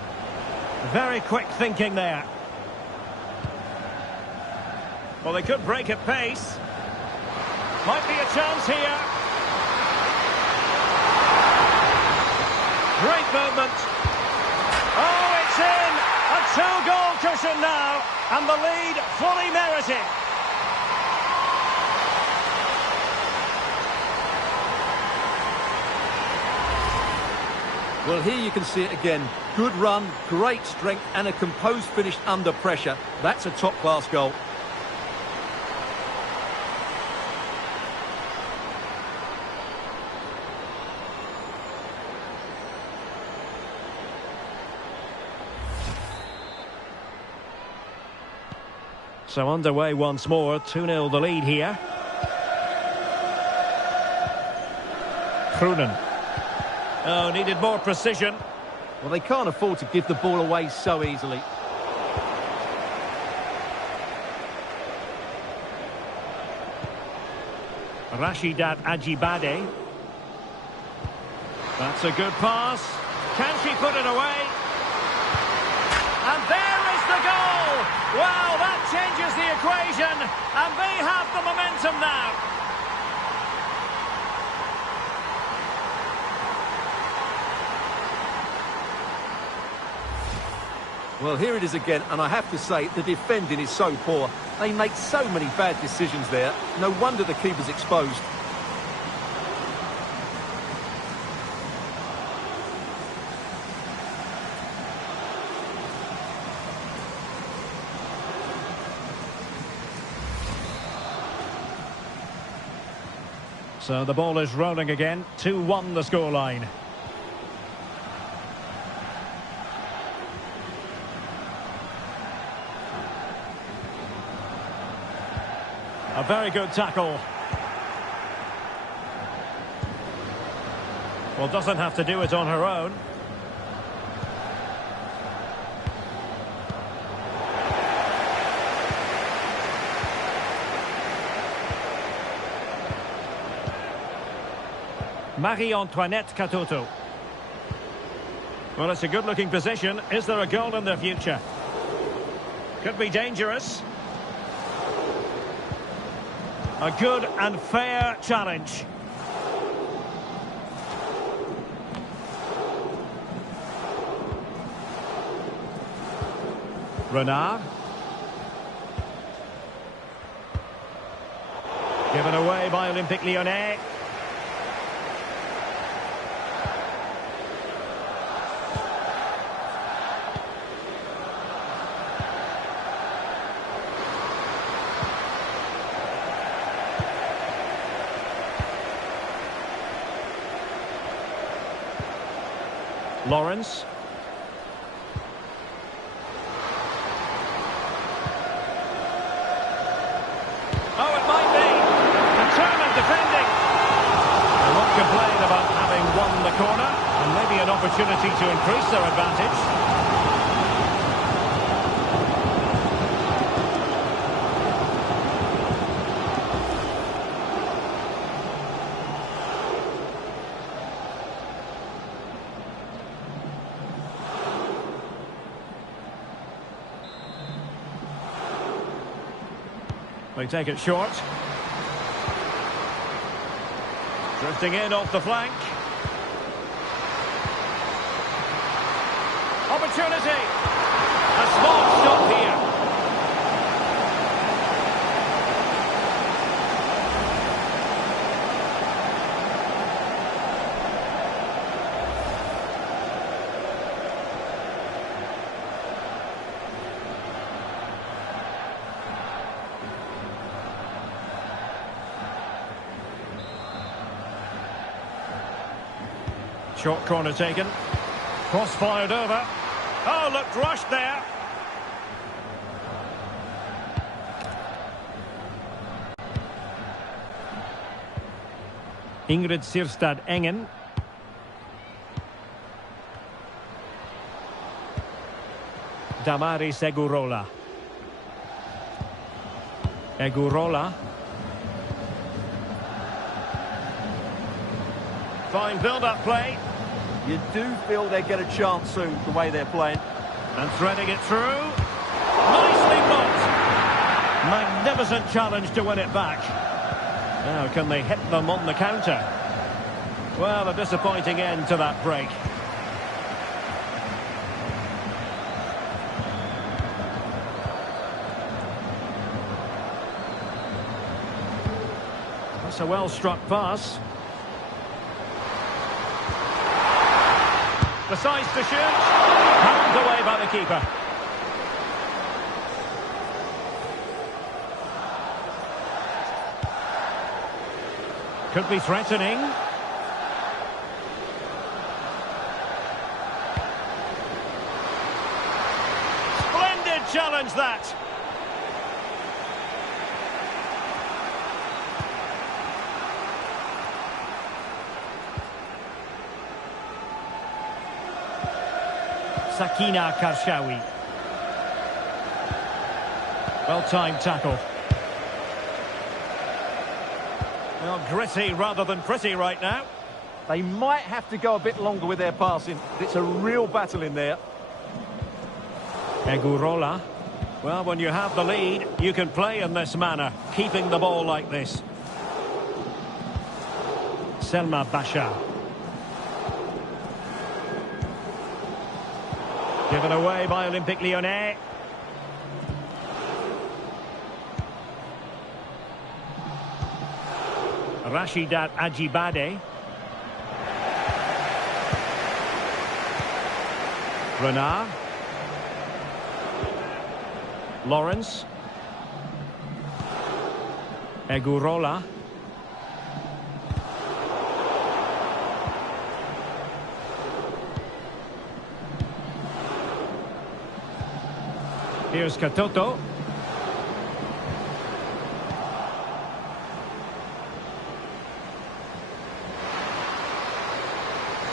Very quick thinking there. Well, they could break at pace. Might be a chance here. Great movement. Oh, it's in! A two-goal cushion now, and the lead fully merited. Well, here you can see it again. Good run, great strength, and a composed finish under pressure. That's a top-class goal. So underway once more, 2-0 the lead here. Groenen. Oh, needed more precision. Well, they can't afford to give the ball away so easily. Rashidat Ajibade. That's a good pass. Can she put it away? And there is the goal! Wow, that changes the equation, and they have the momentum now. Well, here it is again, and I have to say, the defending is so poor. They make so many bad decisions there. No wonder the keeper's exposed. So the ball is rolling again. 2-1 the scoreline. A very good tackle. Well, doesn't have to do it on her own. Marie-Antoinette Katoto. Well, it's a good-looking position. Is there a goal in the future? Could be dangerous. A good and fair challenge. Renard. Given away by Olympique Lyonnais. Lawrence. Oh, it might be. Determined defending. They won't complain about having won the corner, and maybe an opportunity to increase their advantage. They take it short. Drifting in off the flank. Opportunity. A small stop here. Short corner taken. Cross fired over. Oh, looked rushed there. Ingrid Sirstad Engen. Damaris Egurola. Egurola. Fine build-up play. You do feel they get a chance soon, the way they're playing. And threading it through. Nicely blocked. Magnificent challenge to win it back. Now, can they hit them on the counter? Well, a disappointing end to that break. That's a well-struck pass. Decides to shoot. Held away by the keeper. Could be threatening. Splendid challenge that. Sakina Karshawi. Well-timed tackle. Well, gritty rather than pretty right now. They might have to go a bit longer with their passing. It's a real battle in there. Egurola. Well, when you have the lead, you can play in this manner, keeping the ball like this. Selma Basha. Given away by Olympique Lyonnais. Rashidat Ajibade. Renard. Lawrence. Egurola. Here's Katoto.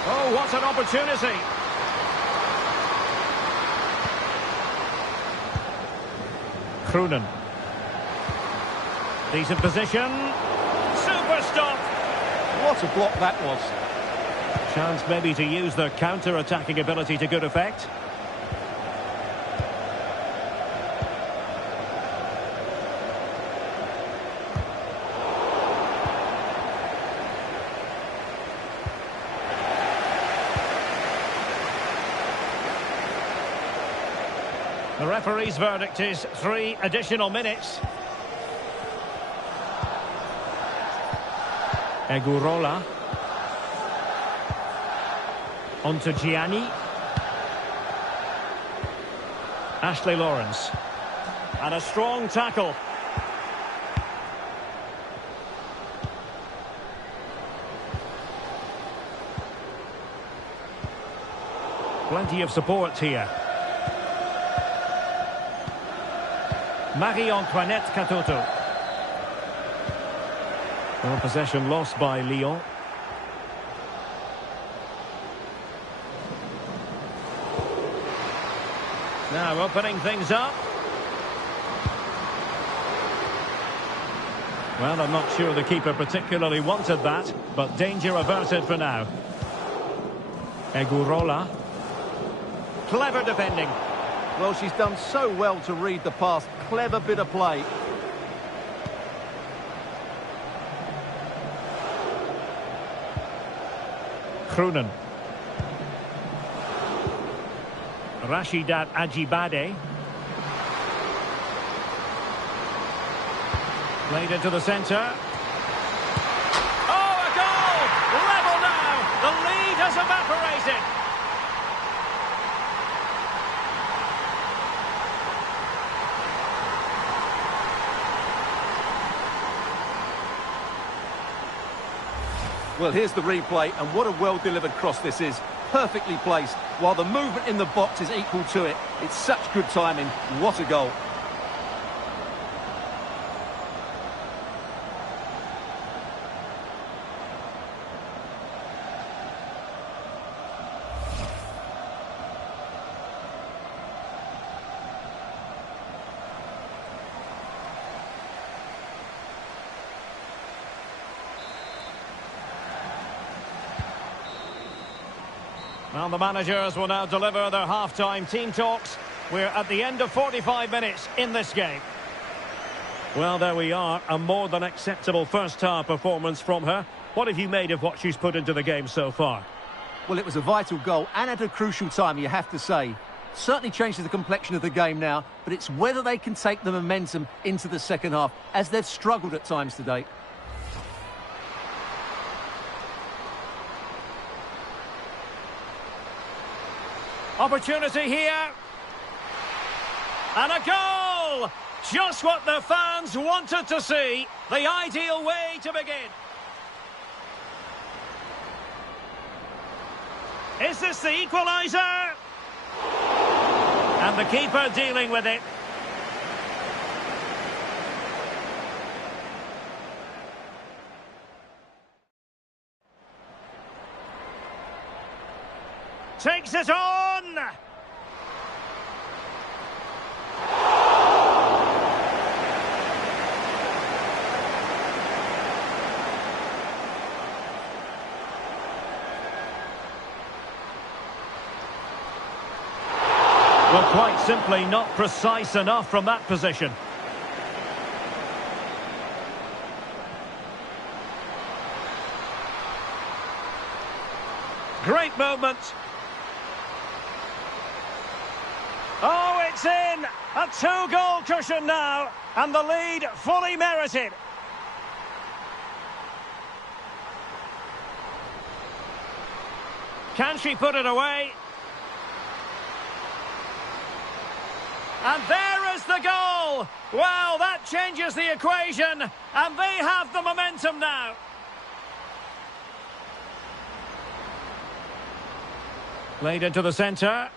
Oh, what an opportunity. Kroenen. Decent position. Super stop. What a block that was. Chance maybe to use their counter-attacking ability to good effect. The referee's verdict is 3 additional minutes. Egurola. On to Gianni. Ashley Lawrence. And a strong tackle. Plenty of support here. Marie-Antoinette Katoto. Well, possession lost by Lyon. Now opening things up. Well, I'm not sure the keeper particularly wanted that, but danger averted for now. Egurola. Clever defending. Well, she's done so well to read the pass. Clever bit of play. Kroenen. Rashidat Ajibade. Played into the centre. Oh, a goal! Level now! The lead has evaporated. Well, here's the replay, and what a well-delivered cross this is. Perfectly placed, while the movement in the box is equal to it. It's such good timing. What a goal. Well, the managers will now deliver their half-time team talks. We're at the end of 45 minutes in this game. Well, there we are. A more than acceptable first-half performance from her. What have you made of what she's put into the game so far? Well, it was a vital goal and at a crucial time, you have to say. Certainly changes the complexion of the game now, but it's whether they can take the momentum into the second half, as they've struggled at times today. Opportunity here. And a goal! Just what the fans wanted to see. The ideal way to begin. Is this the equaliser? And the keeper dealing with it. Takes it on! Well, quite simply not precise enough from that position. Great moment. Oh, it's in! A 2-goal cushion now, and the lead fully merited. Can she put it away? And there is the goal! Well, that changes the equation, and they have the momentum now. Played into the centre.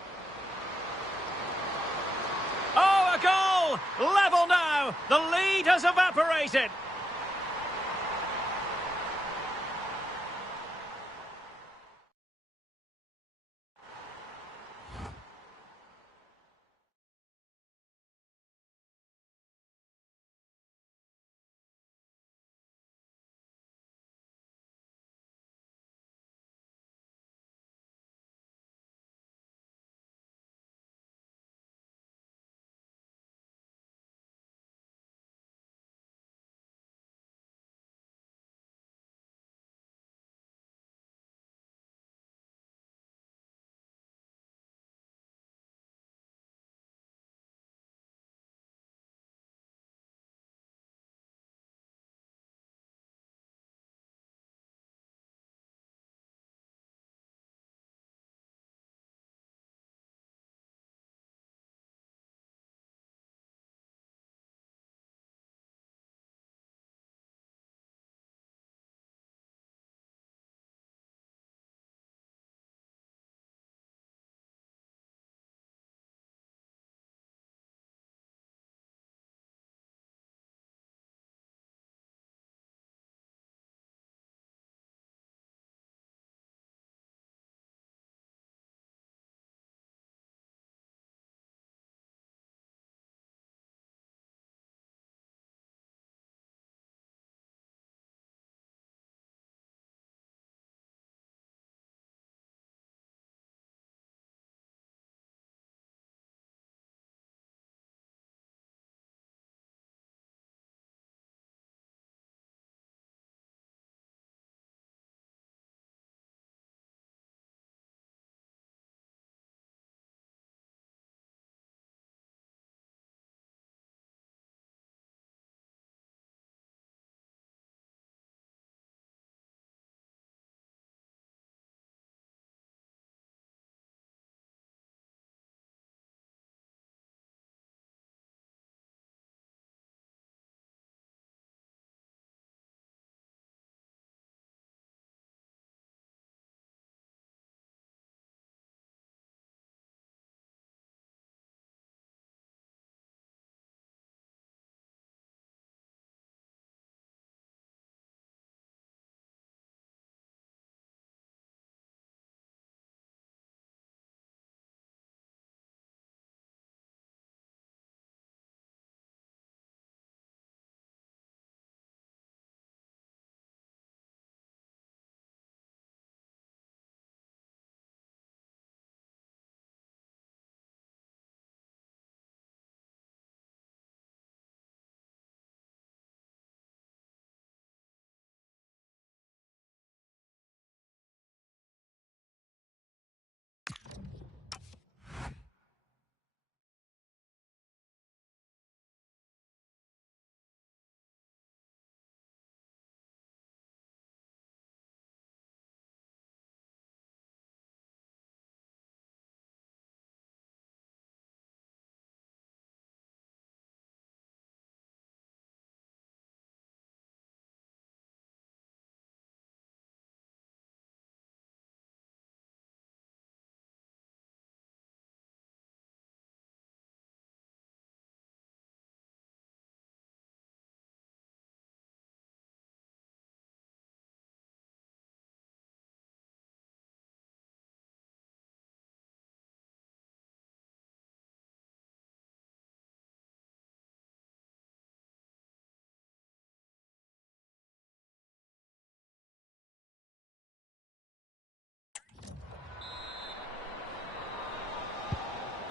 Oh, a goal. Level now. The lead has evaporated.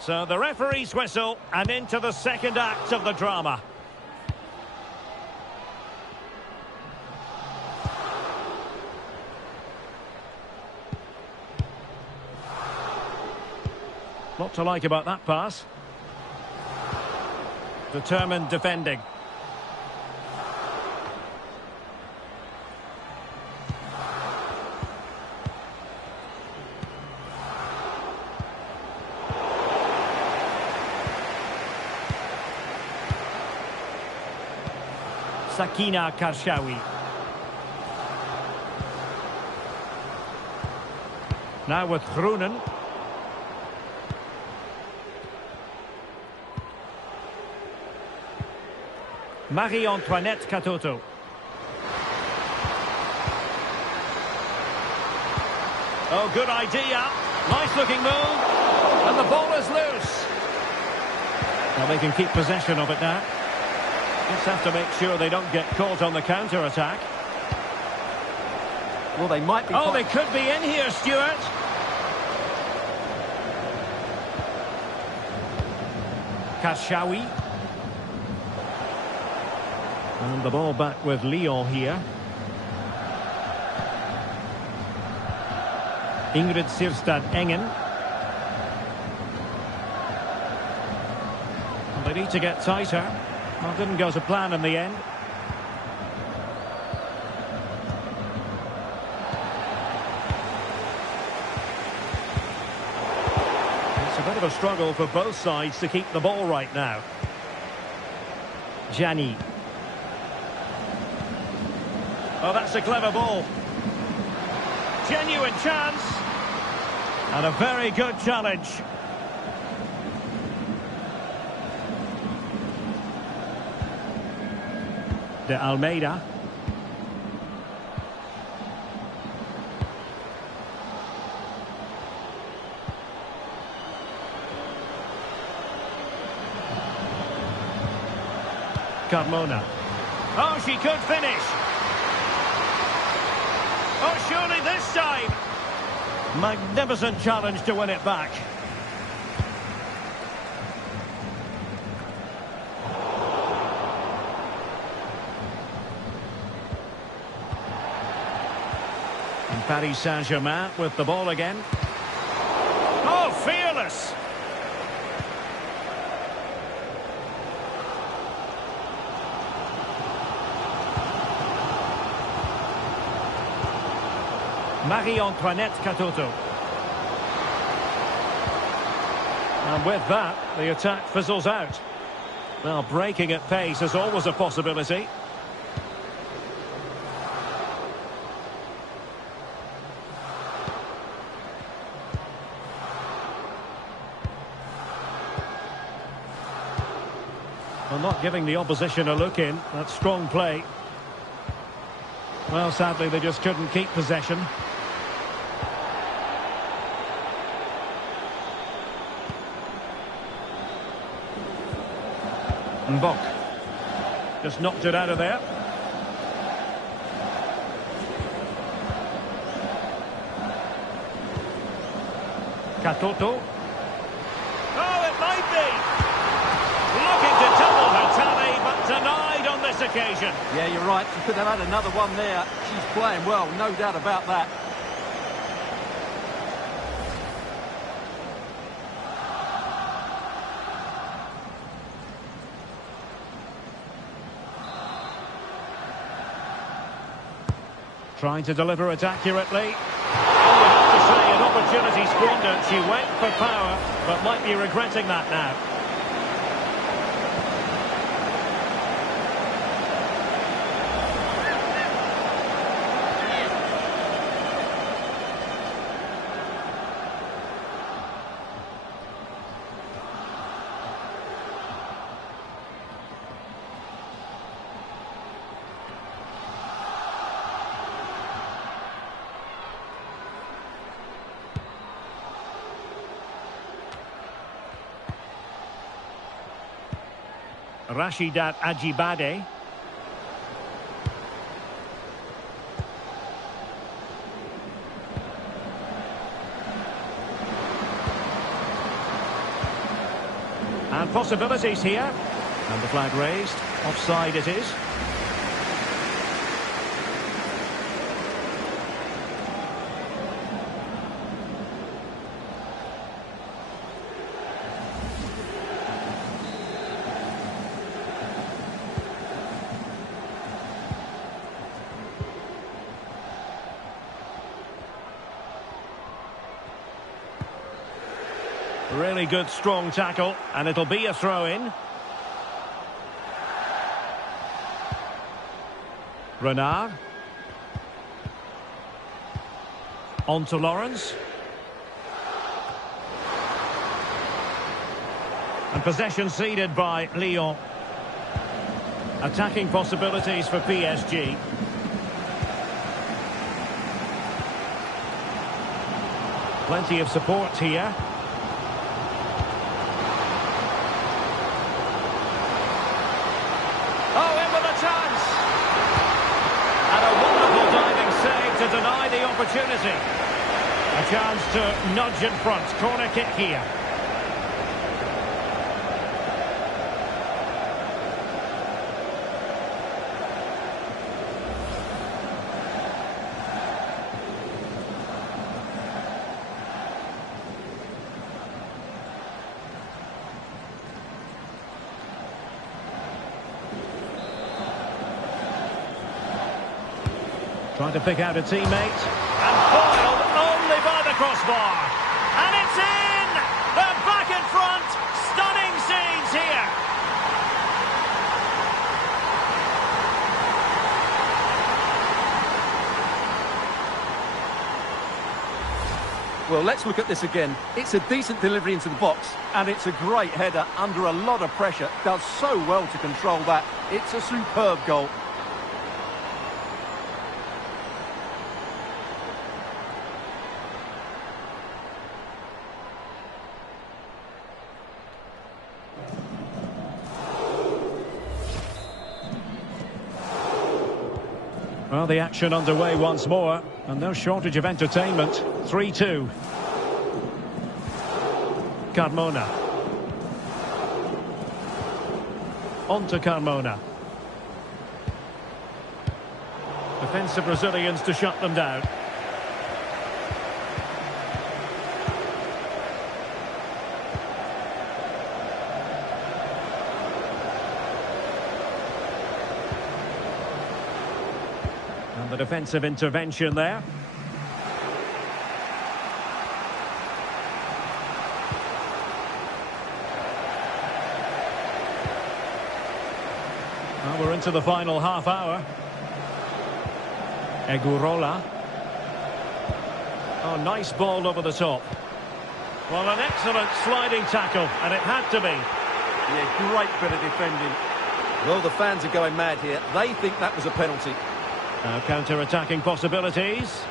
So the referee's whistle and into the second act of the drama. Lot to like about that pass. Determined defending. Sakina Karshawi. Now with Groenen. Marie-Antoinette Katoto. Oh, good idea. Nice looking move. And the ball is loose. Well, they can keep possession of it now. Just have to make sure they don't get caught on the counter-attack. Well, they might be... Oh, they could be in here, Stuart. Kashawi. And the ball back with Lyon here. Ingrid Sirstad Engen. They need to get tighter. Well, didn't go to plan in the end. It's a bit of a struggle for both sides to keep the ball right now. Gianni. Oh, that's a clever ball. Genuine chance. And a very good challenge. De Almeida. Carmona. Oh, she could finish. Oh, surely this time. Magnificent challenge to win it back. And Paris Saint-Germain with the ball again. Oh, fearless. Marie-Antoinette Katoto. And with that, the attack fizzles out. Well, breaking at pace is always a possibility. Well, not giving the opposition a look in. That's strong play. Well, sadly, they just couldn't keep possession. Mbok. Just knocked it out of there. Katoto. Oh, it might be. Looking to double her tally, but denied on this occasion. Yeah, you're right. She could have had another one there. She's playing well, no doubt about that. Trying to deliver it accurately. Oh, you have to say, an opportunity squandered. She went for power, but might be regretting that now. Rashidat Ajibade. And possibilities here. And the flag raised. Offside it is. Really good, strong tackle, and it'll be a throw-in. Renard. On to Lawrence. And possession ceded by Lyon. Attacking possibilities for PSG. Plenty of support here. Oh, in with a chance! And a wonderful diving save to deny the opportunity. A chance to nudge in front. Corner kick here. Trying to pick out a teammate. And foiled only by the crossbar. And it's in! They're back in front! Stunning scenes here! Well, let's look at this again. It's a decent delivery into the box, and it's a great header under a lot of pressure. Does so well to control that. It's a superb goal. Well, the action underway once more, and no shortage of entertainment. 3-2. Carmona. On to Carmona. Defensive Brazilians to shut them down. And the defensive intervention there. Well, we're into the final half hour. Egurola. Oh, nice ball over the top. Well, an excellent sliding tackle, and it had to be. Yeah, great bit of defending. Well, the fans are going mad here. They think that was a penalty. Now counter-attacking possibilities.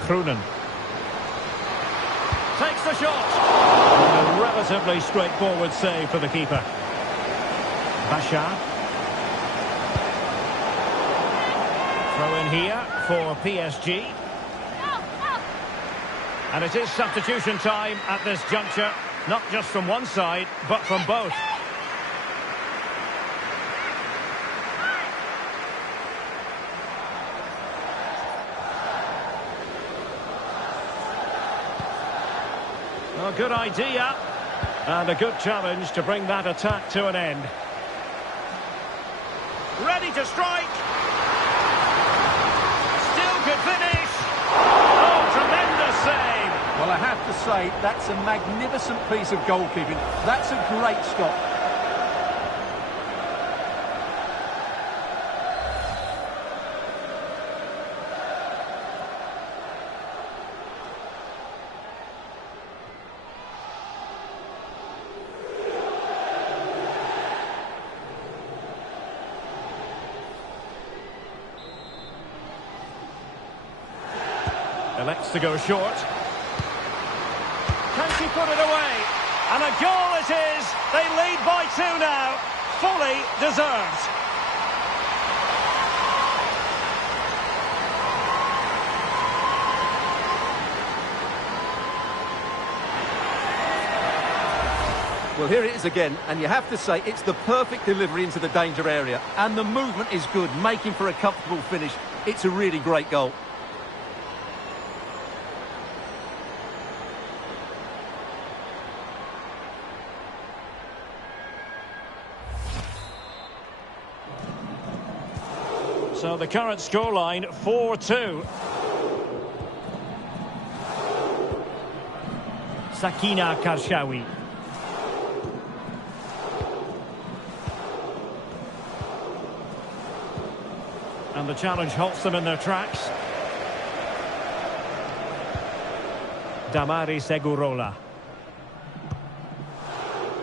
Kroenen. Takes the shot. And a relatively straightforward save for the keeper. Bashar. Throw in here for PSG. And it is substitution time at this juncture. Not just from one side, but from both. Well, good idea. And a good challenge to bring that attack to an end. Ready to strike. Still could finish. Oh, tremendous save. Well, I have to say, that's a magnificent piece of goalkeeping. That's a great stop. Elects to go short. Can she put it away? And a goal it is. They lead by 2 now. Fully deserved. Well, here it is again, and you have to say it's the perfect delivery into the danger area. And the movement is good, making for a comfortable finish. It's a really great goal. So the current scoreline, 4-2. Sakina Karshawi. And the challenge halts them in their tracks. Damaris Egurola.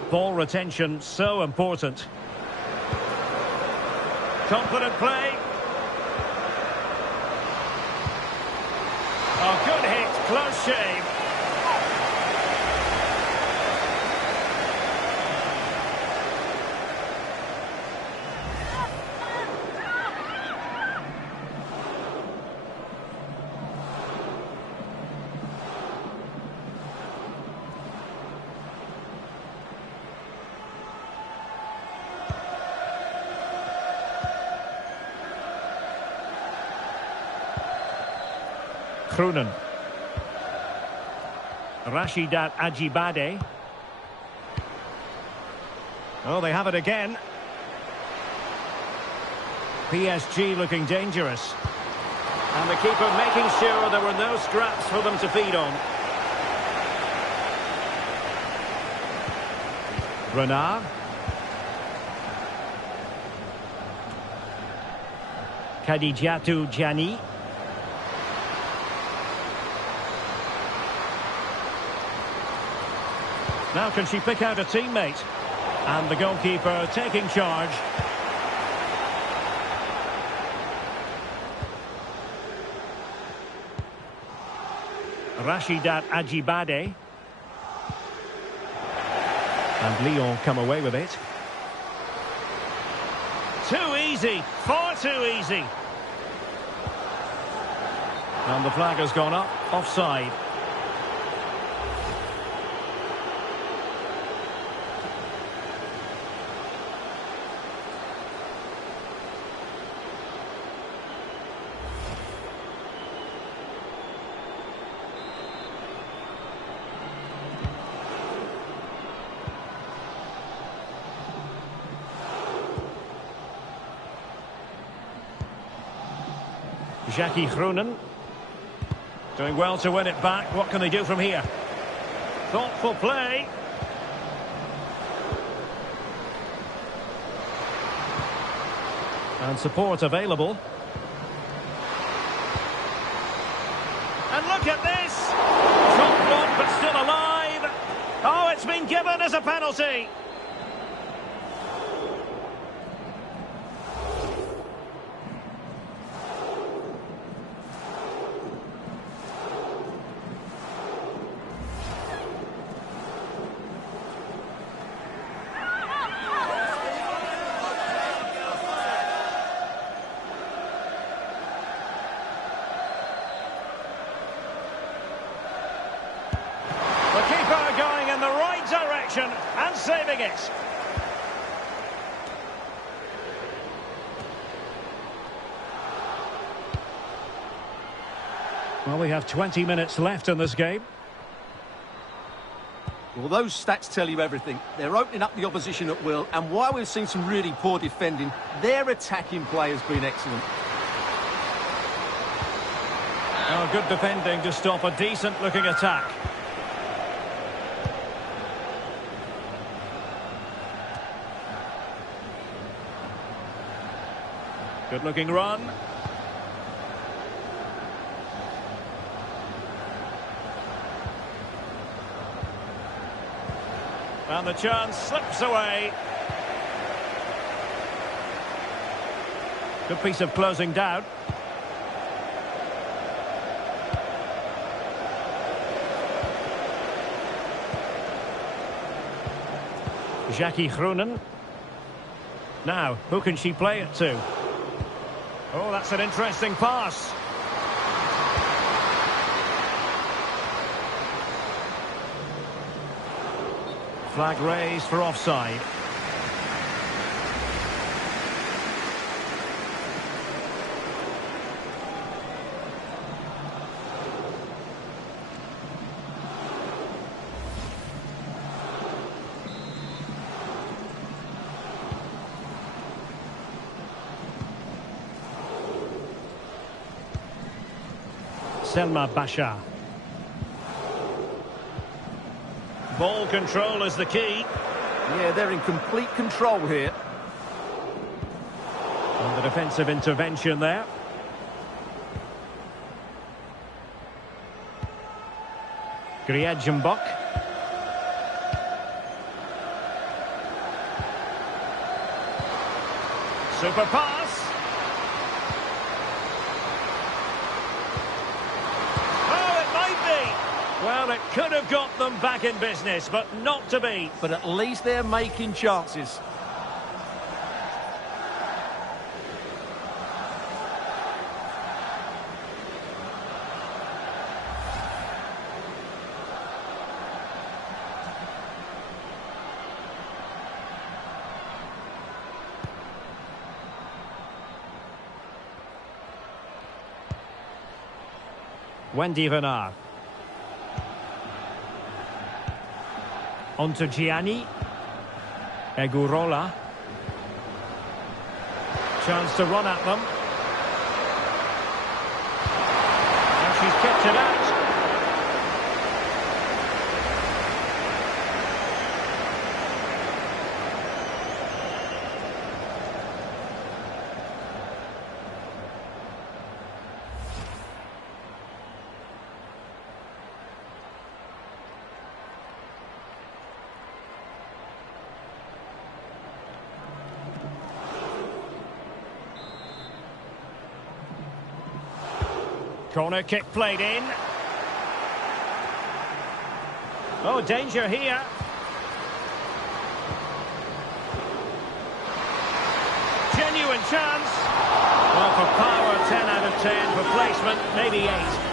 Ball retention, so important. Confident play. Oh, good hit, close shave. Kroenen. Rashidat Ajibade. Oh, they have it again. PSG looking dangerous. And the keeper making sure there were no scraps for them to feed on. Renard. Kadijatu Gianni. Now can she pick out a teammate? And the goalkeeper taking charge. Rashidat Ajibade. And Lyon come away with it. Too easy, far too easy. And the flag has gone up, offside. Jackie Kroenen. Doing well to win it back. What can they do from here? Thoughtful play. And support available. And look at this! Top one, but still alive. Oh, it's been given as a penalty. And saving it. Well, we have 20 minutes left in this game. Well, those stats tell you everything. They're opening up the opposition at will, and while we've seen some really poor defending, their attacking play has been excellent. Oh, good defending to stop a decent-looking attack. Good-looking run. And the chance slips away. Good piece of closing down. Jackie Kroenen. Now, who can she play it to? Oh, that's an interesting pass. Flag raised for offside. Selma Bashar. Ball control is the key. Yeah, they're in complete control here. And the defensive intervention there. Griedjenbok. Super pass. Oh, it might be. Well, it could have got them back in business, but not to be. But at least they're making chances. Wendy Renard. On to Gianni. Egurola. Chance to run at them. And she's kept it out. Corner kick played in. Oh, danger here. Genuine chance. Well, for power, 10 out of 10. For placement, maybe 8.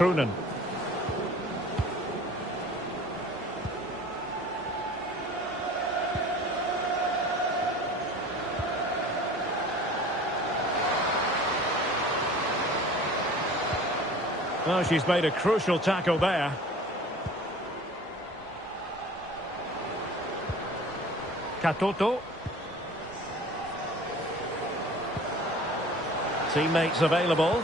Kroenen. Well, she's made a crucial tackle there. Katoto. Teammates available.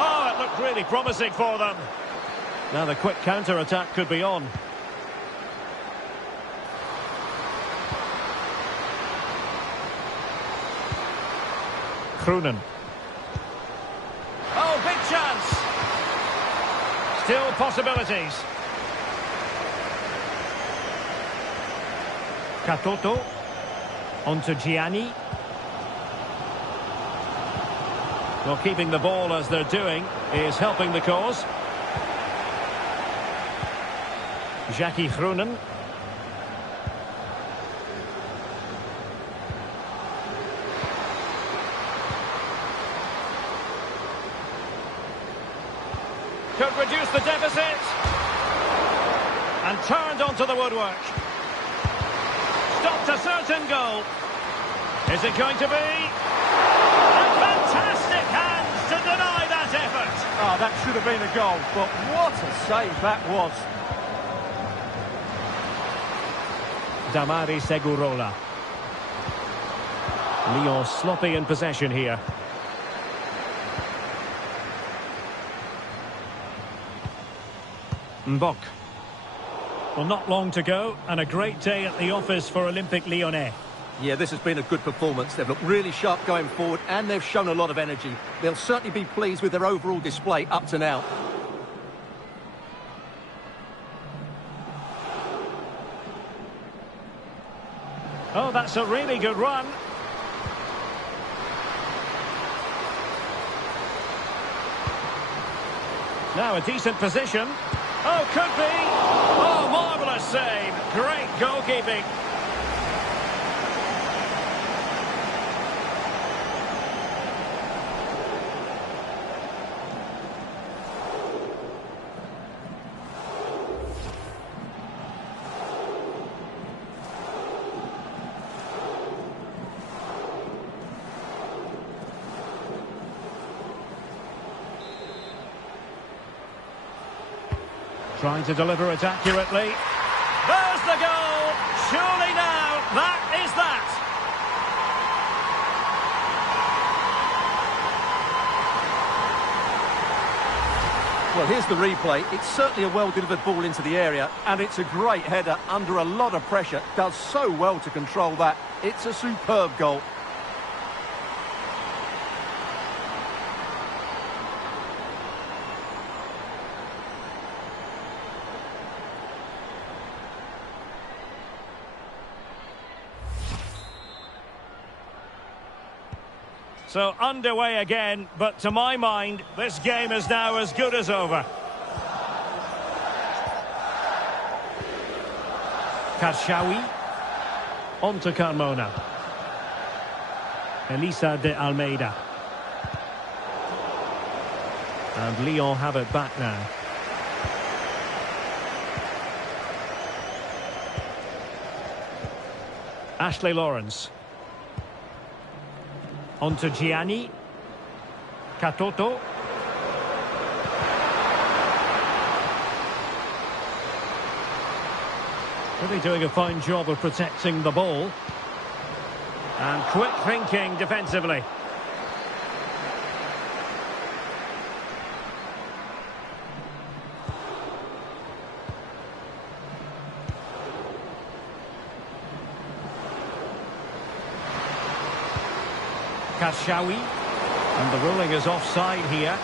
Oh, it looked really promising for them. Now the quick counter-attack could be on. Kroenen. Oh, big chance. Still possibilities. Katoto. On to Gianni. Well, keeping the ball as they're doing is helping the cause. Jackie Kroenen. Could reduce the deficit. And turned onto the woodwork. Stopped a certain goal. Is it going to be? A fantastic hands to deny that effort. Oh, that should have been a goal, but what a save that was. Damaris Egurola. Lyon sloppy in possession here. Mbok. Well, not long to go, and a great day at the office for Olympique Lyonnais. Yeah, this has been a good performance. They've looked really sharp going forward, and they've shown a lot of energy. They'll certainly be pleased with their overall display up to now. Oh, that's a really good run. Now a decent position. Oh, could be. Oh, marvellous save. Great goalkeeping. Trying to deliver it accurately. There's the goal! surely now, that is that. Well, here's the replay. It's certainly a well-delivered ball into the area, and it's a great header under a lot of pressure. Does so well to control that. It's a superb goal. So underway again, but to my mind, this game is now as good as over. Karshawi. On to Carmona. Elisa de Almeida. And Lyon have it back now. Ashley Lawrence. On to Gianni. Katoto. Really doing a fine job of protecting the ball. And quick thinking defensively. Karshawi, and the ruling is offside here.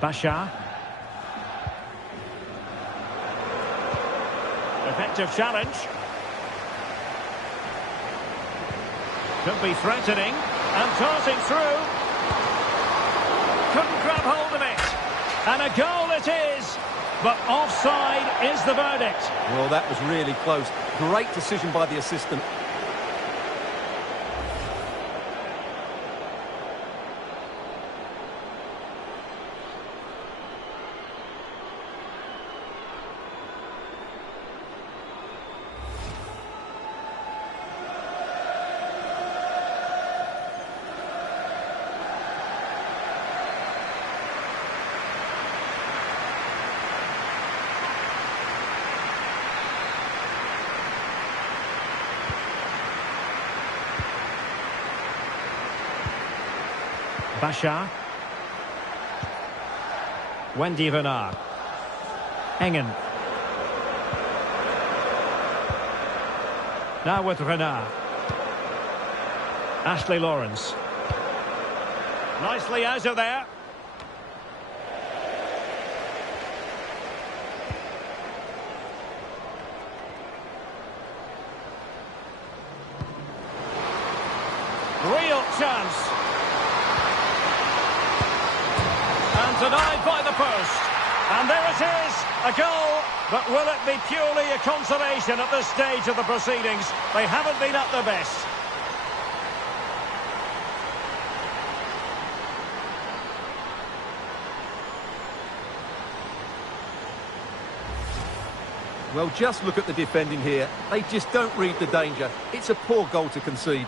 Bashar. Effective challenge. Could be threatening. And tossing through. Couldn't grab hold of it. And a goal it is. But offside is the verdict. Well, that was really close. Great decision by the assistant. Bashar. Wendy Renard. Engen. Now with Renard. Ashley Lawrence. Nicely out of there. Real chance. And denied by the post. And there it is, a goal. But will it be purely a consolation at this stage of the proceedings? They haven't been at their best. Well, just look at the defending here. They just don't read the danger. It's a poor goal to concede.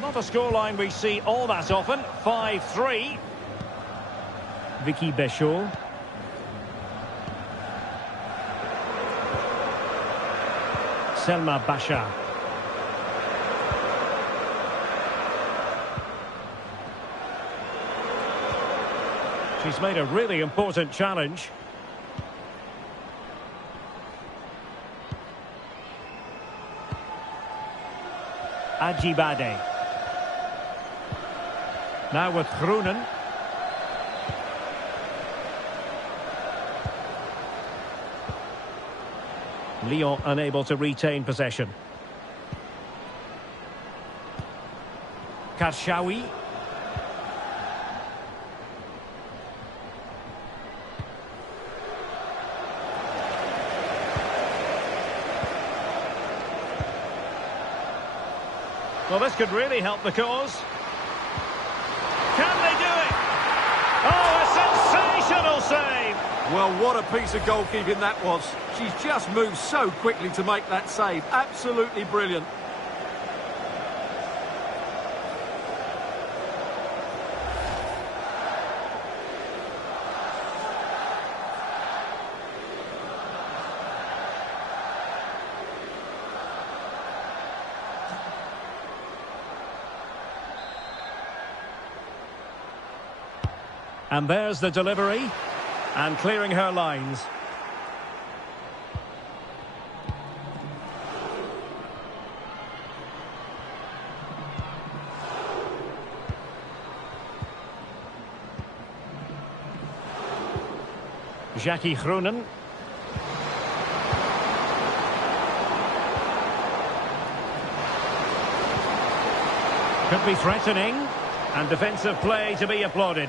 Not a scoreline we see all that often. 5-3. Vicky Béchot. Selma Bashar. She's made a really important challenge. Ajibade. Now with Groenen. Lyon unable to retain possession. Karshawi. Well, this could really help the cause. Can they do it? Oh, a sensational save! Well, what a piece of goalkeeping that was. She's just moved so quickly to make that save. Absolutely brilliant. And there's the delivery. And clearing her lines. Jackie Groenen. Could be threatening. And defensive play to be applauded.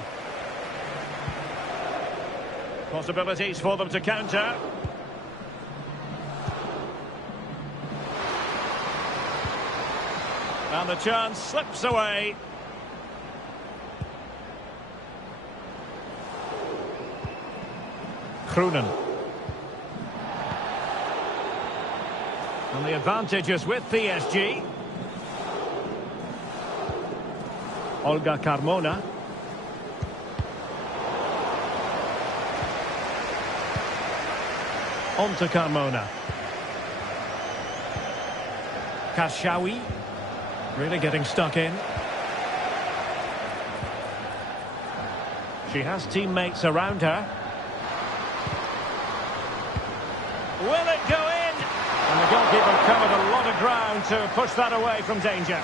Possibilities for them to counter. And the chance slips away. Groenen. And the advantage is with PSG. Olga Carmona. On to Carmona. Karshawi. Really getting stuck in. She has teammates around her. Will it go in? And the goalkeeper covered a lot of ground to push that away from danger.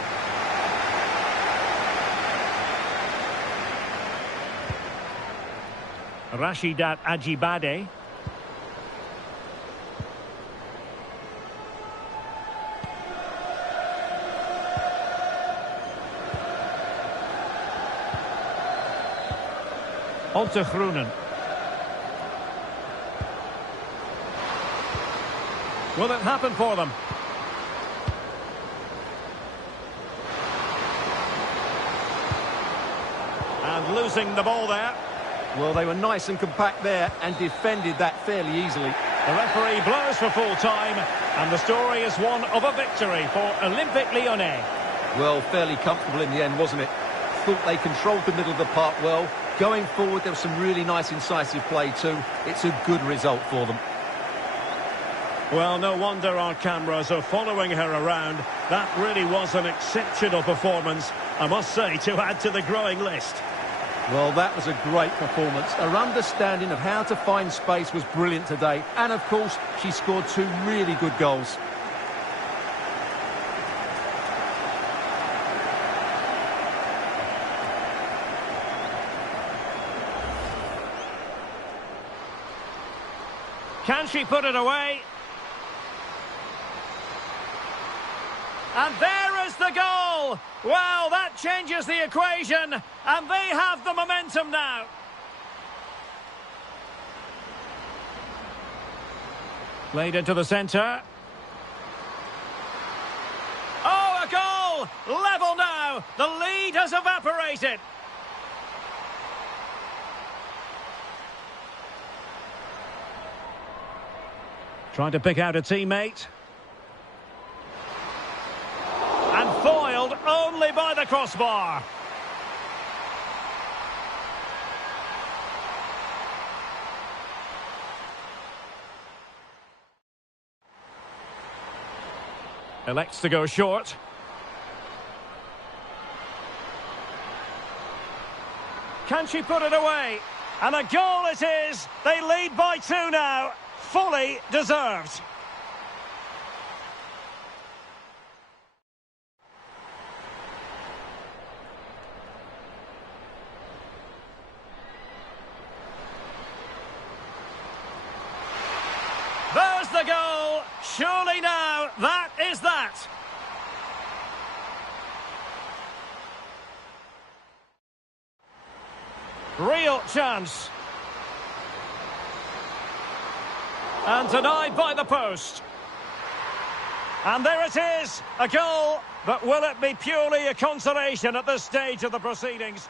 Rashidat Ajibade. On to Groenen. Will it happen for them? And losing the ball there. Well, they were nice and compact there and defended that fairly easily. The referee blows for full time, and the story is one of a victory for Olympique Lyonnais. Well, fairly comfortable in the end, wasn't it? Thought they controlled the middle of the park well. Going forward, there was some really nice incisive play too. It's a good result for them. Well, no wonder our cameras are following her around. That really was an exceptional performance, I must say, to add to the growing list. Well, that was a great performance. Her understanding of how to find space was brilliant today. And, of course, she scored 2 really good goals. Can she put it away? And there is the goal! Well, that changes the equation, and they have the momentum now. Played into the centre. Oh, a goal! Level now! The lead has evaporated. Trying to pick out a teammate. And foiled only by the crossbar. Elects to go short. Can she put it away? And a goal it is. They lead by 2 now. Fully deserved. There's the goal. Surely now, that is that. Real chance. And denied by the post. And there it is, a goal. But will it be purely a consolation at this stage of the proceedings?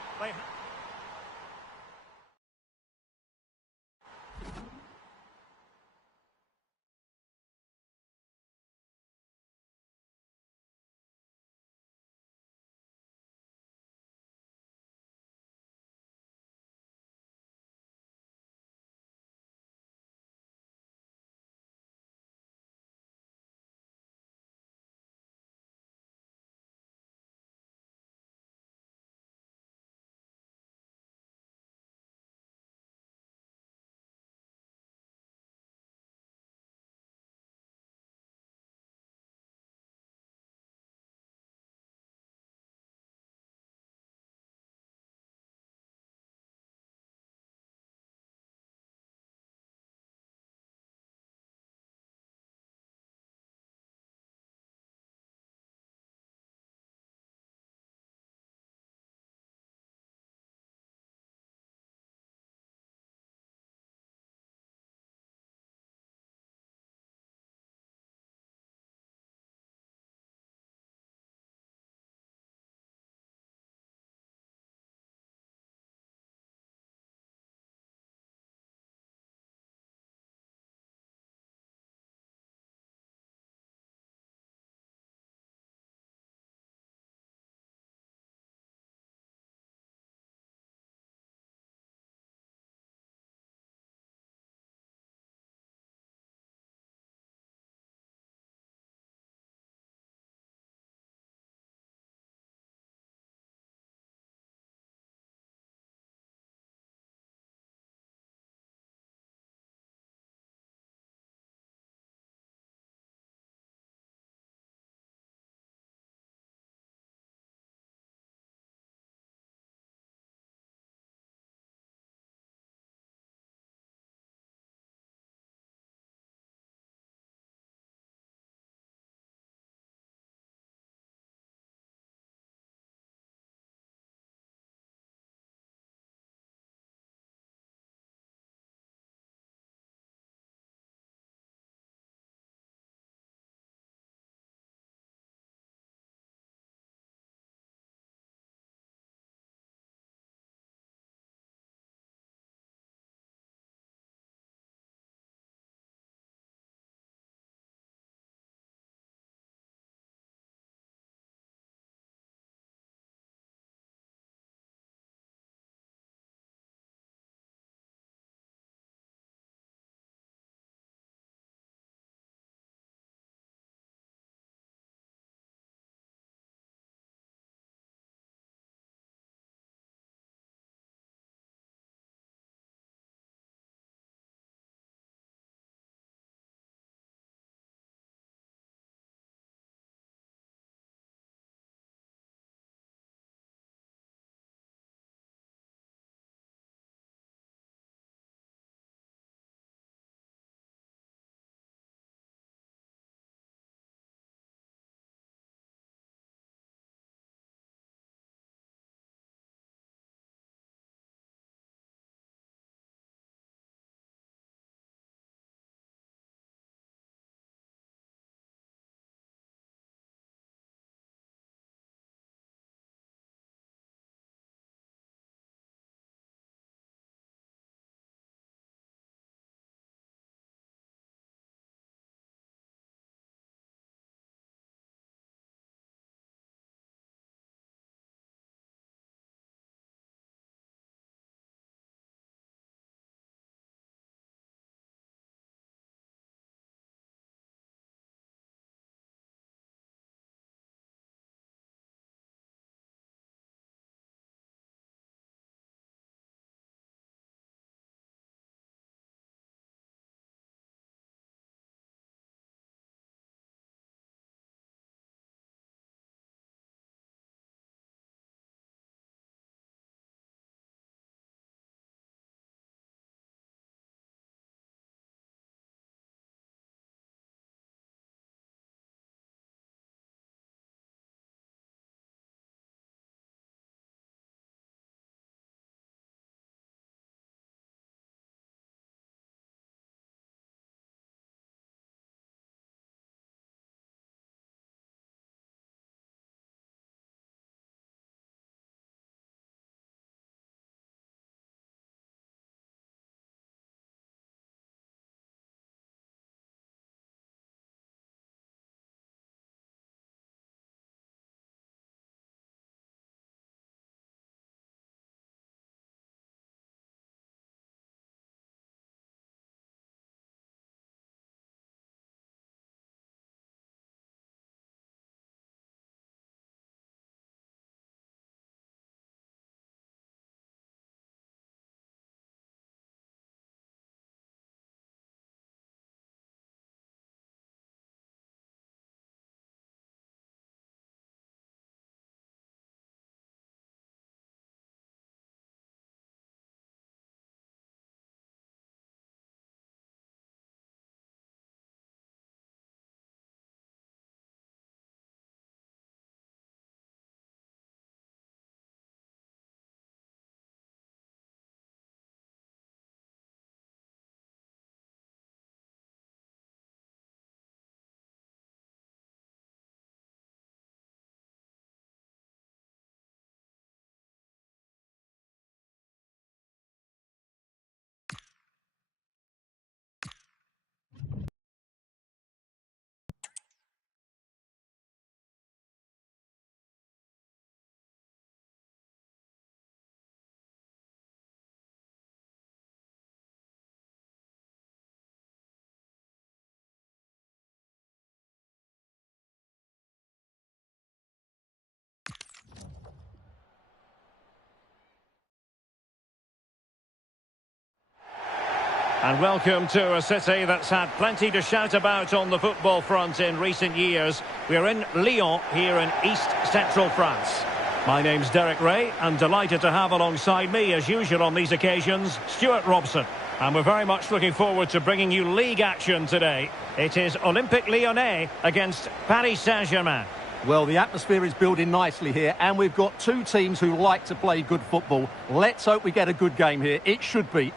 And welcome to a city that's had plenty to shout about on the football front in recent years. We're in Lyon, here in East Central France. My name's Derek Ray, and delighted to have alongside me, as usual on these occasions, Stuart Robson. And we're very much looking forward to bringing you league action today. It is Olympique Lyonnais against Paris Saint-Germain. Well, the atmosphere is building nicely here, and we've got two teams who like to play good football. Let's hope we get a good game here. It should be.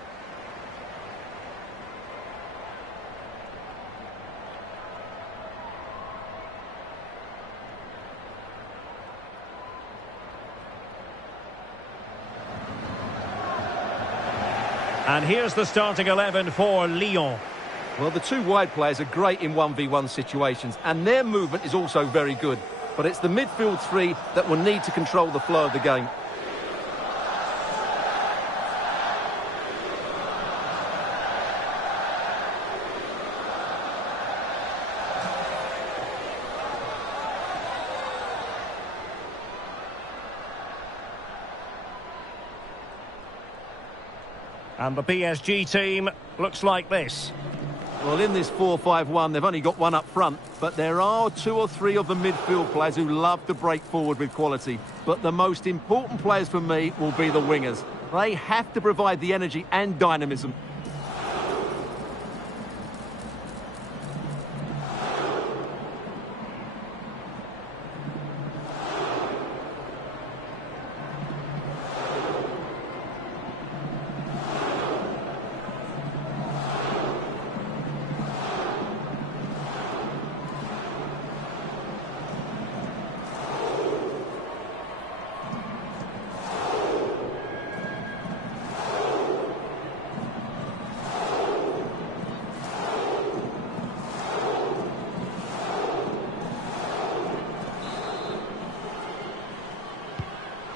And here's the starting 11 for Lyon. Well, the two wide players are great in 1v1 situations, and their movement is also very good. But it's the midfield three that will need to control the flow of the game. And the PSG team looks like this. Well, in this 4-5-1, they've only got one up front, but there are two or three of the midfield players who love to break forward with quality. But the most important players for me will be the wingers. They have to provide the energy and dynamism.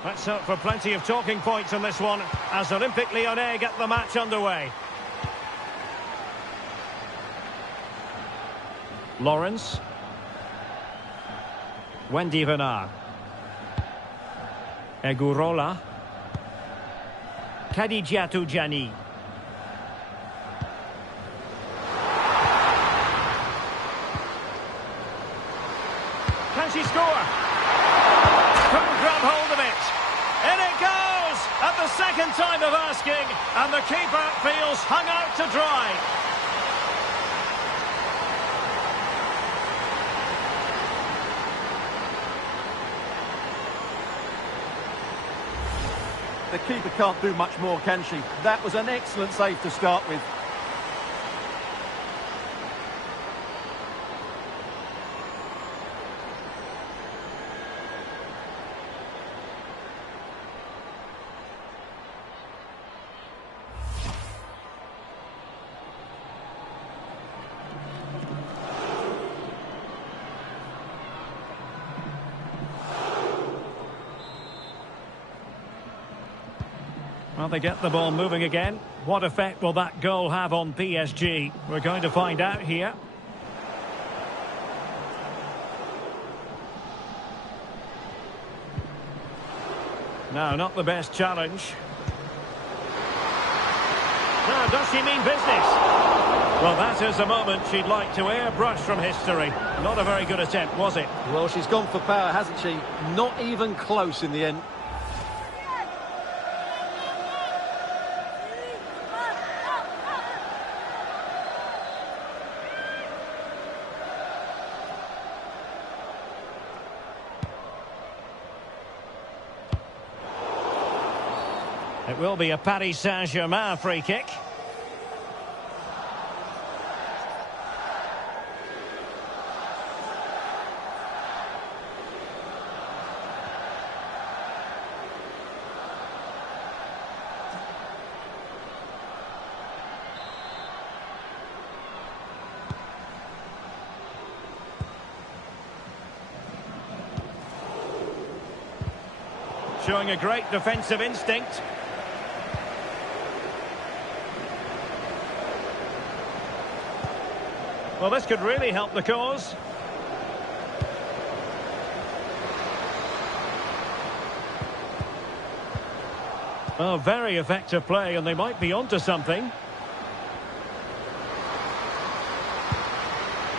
Let's hope for plenty of talking points on this one as Olympique Lyonnais get the match underway. Lawrence. Wendy Renard. Egurola. Kadidiatou Djani. Can she score? Couldn't grab hold of it. In it goes! At the second time of asking, and the keeper feels hung out to dry. The keeper can't do much more, can she? That was an excellent save to start with. Well, they get the ball moving again. What effect will that goal have on PSG? We're going to find out here. No, not the best challenge. Now, does she mean business? Well, that is a moment she'd like to airbrush from history. Not a very good attempt, was it? Well, she's gone for power, hasn't she? Not even close in the end. It will be a Paris Saint-Germain free kick. Showing a great defensive instinct. Well, this could really help the cause. Oh, very effective play, and they might be onto something.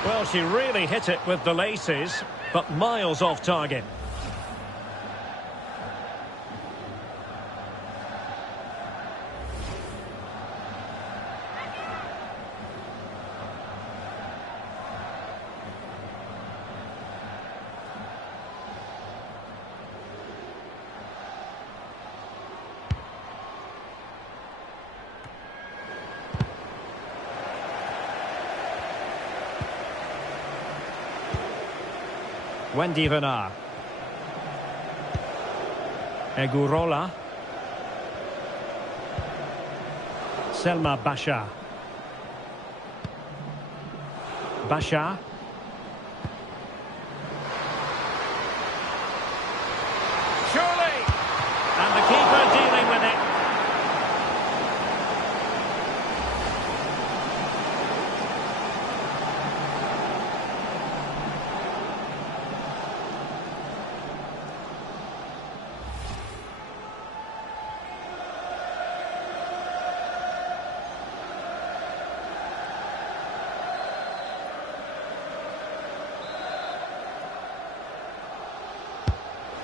Well, she really hit it with the laces, but miles off target. Wendy Van Aar. Egurola. Selma Basha. Basha. Surely! And the keeper dealing with it.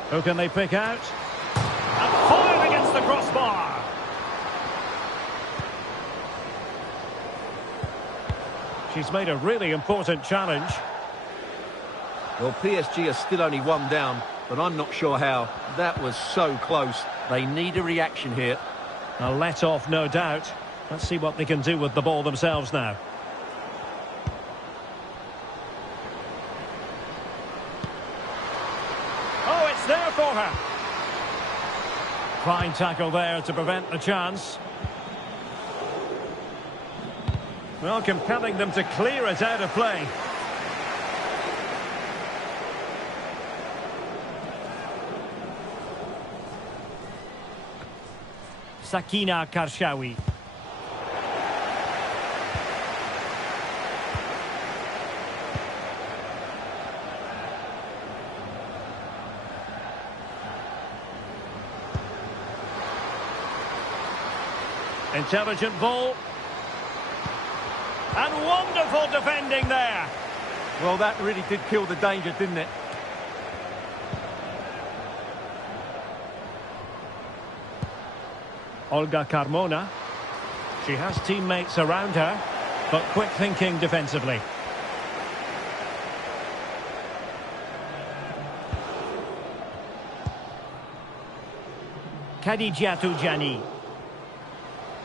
Who can they pick out? And fired against the crossbar. She's made a really important challenge. Well, PSG are still only one down, but I'm not sure how. That was so close. They need a reaction here. A let-off, no doubt. Let's see what they can do with the ball themselves now. There for her. Fine tackle there to prevent the chance. Well, compelling them to clear it out of play. Sakina Karshawi. Intelligent ball. And wonderful defending there. Well, that really did kill the danger, didn't it? Olga Carmona. She has teammates around her, but quick thinking defensively. Khadijatou Diani.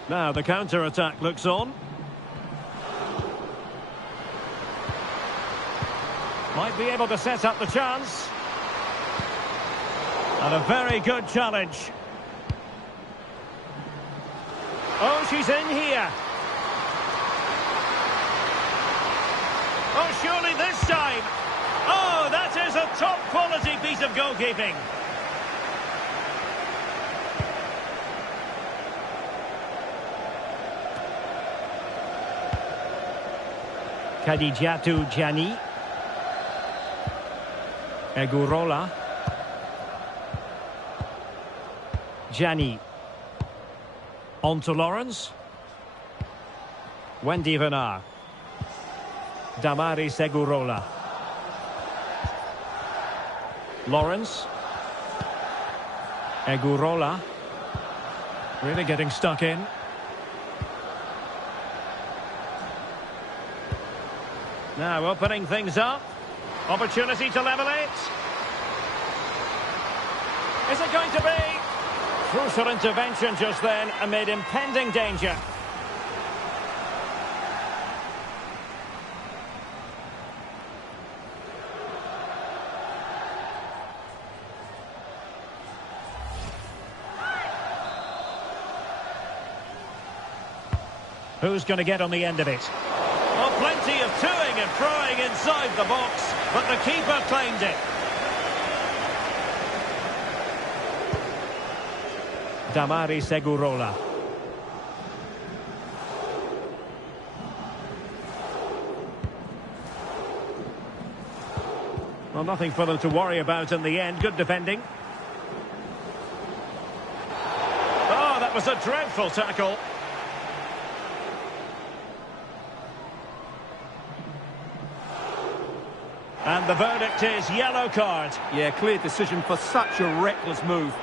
Now the counter-attack looks on. Might be able to set up the chance. And a very good challenge. Oh, she's in here. Oh, surely this time. Oh, that is a top-quality piece of goalkeeping. Khadijatou Diani. Egurola. Diani. On to Lawrence. Wendy Van Aar. Damaris Egurola. Lawrence. Egurola. Really getting stuck in. Now opening things up. Opportunity to level it. Is it going to be? Crucial intervention just then amid impending danger. Who's going to get on the end of it? Well, plenty of toing and throwing inside the box, but the keeper claimed it. Damaris Egurola. Well, nothing for them to worry about in the end. Good defending. Oh, that was a dreadful tackle. And the verdict is yellow card. Yeah, clear decision for such a reckless move.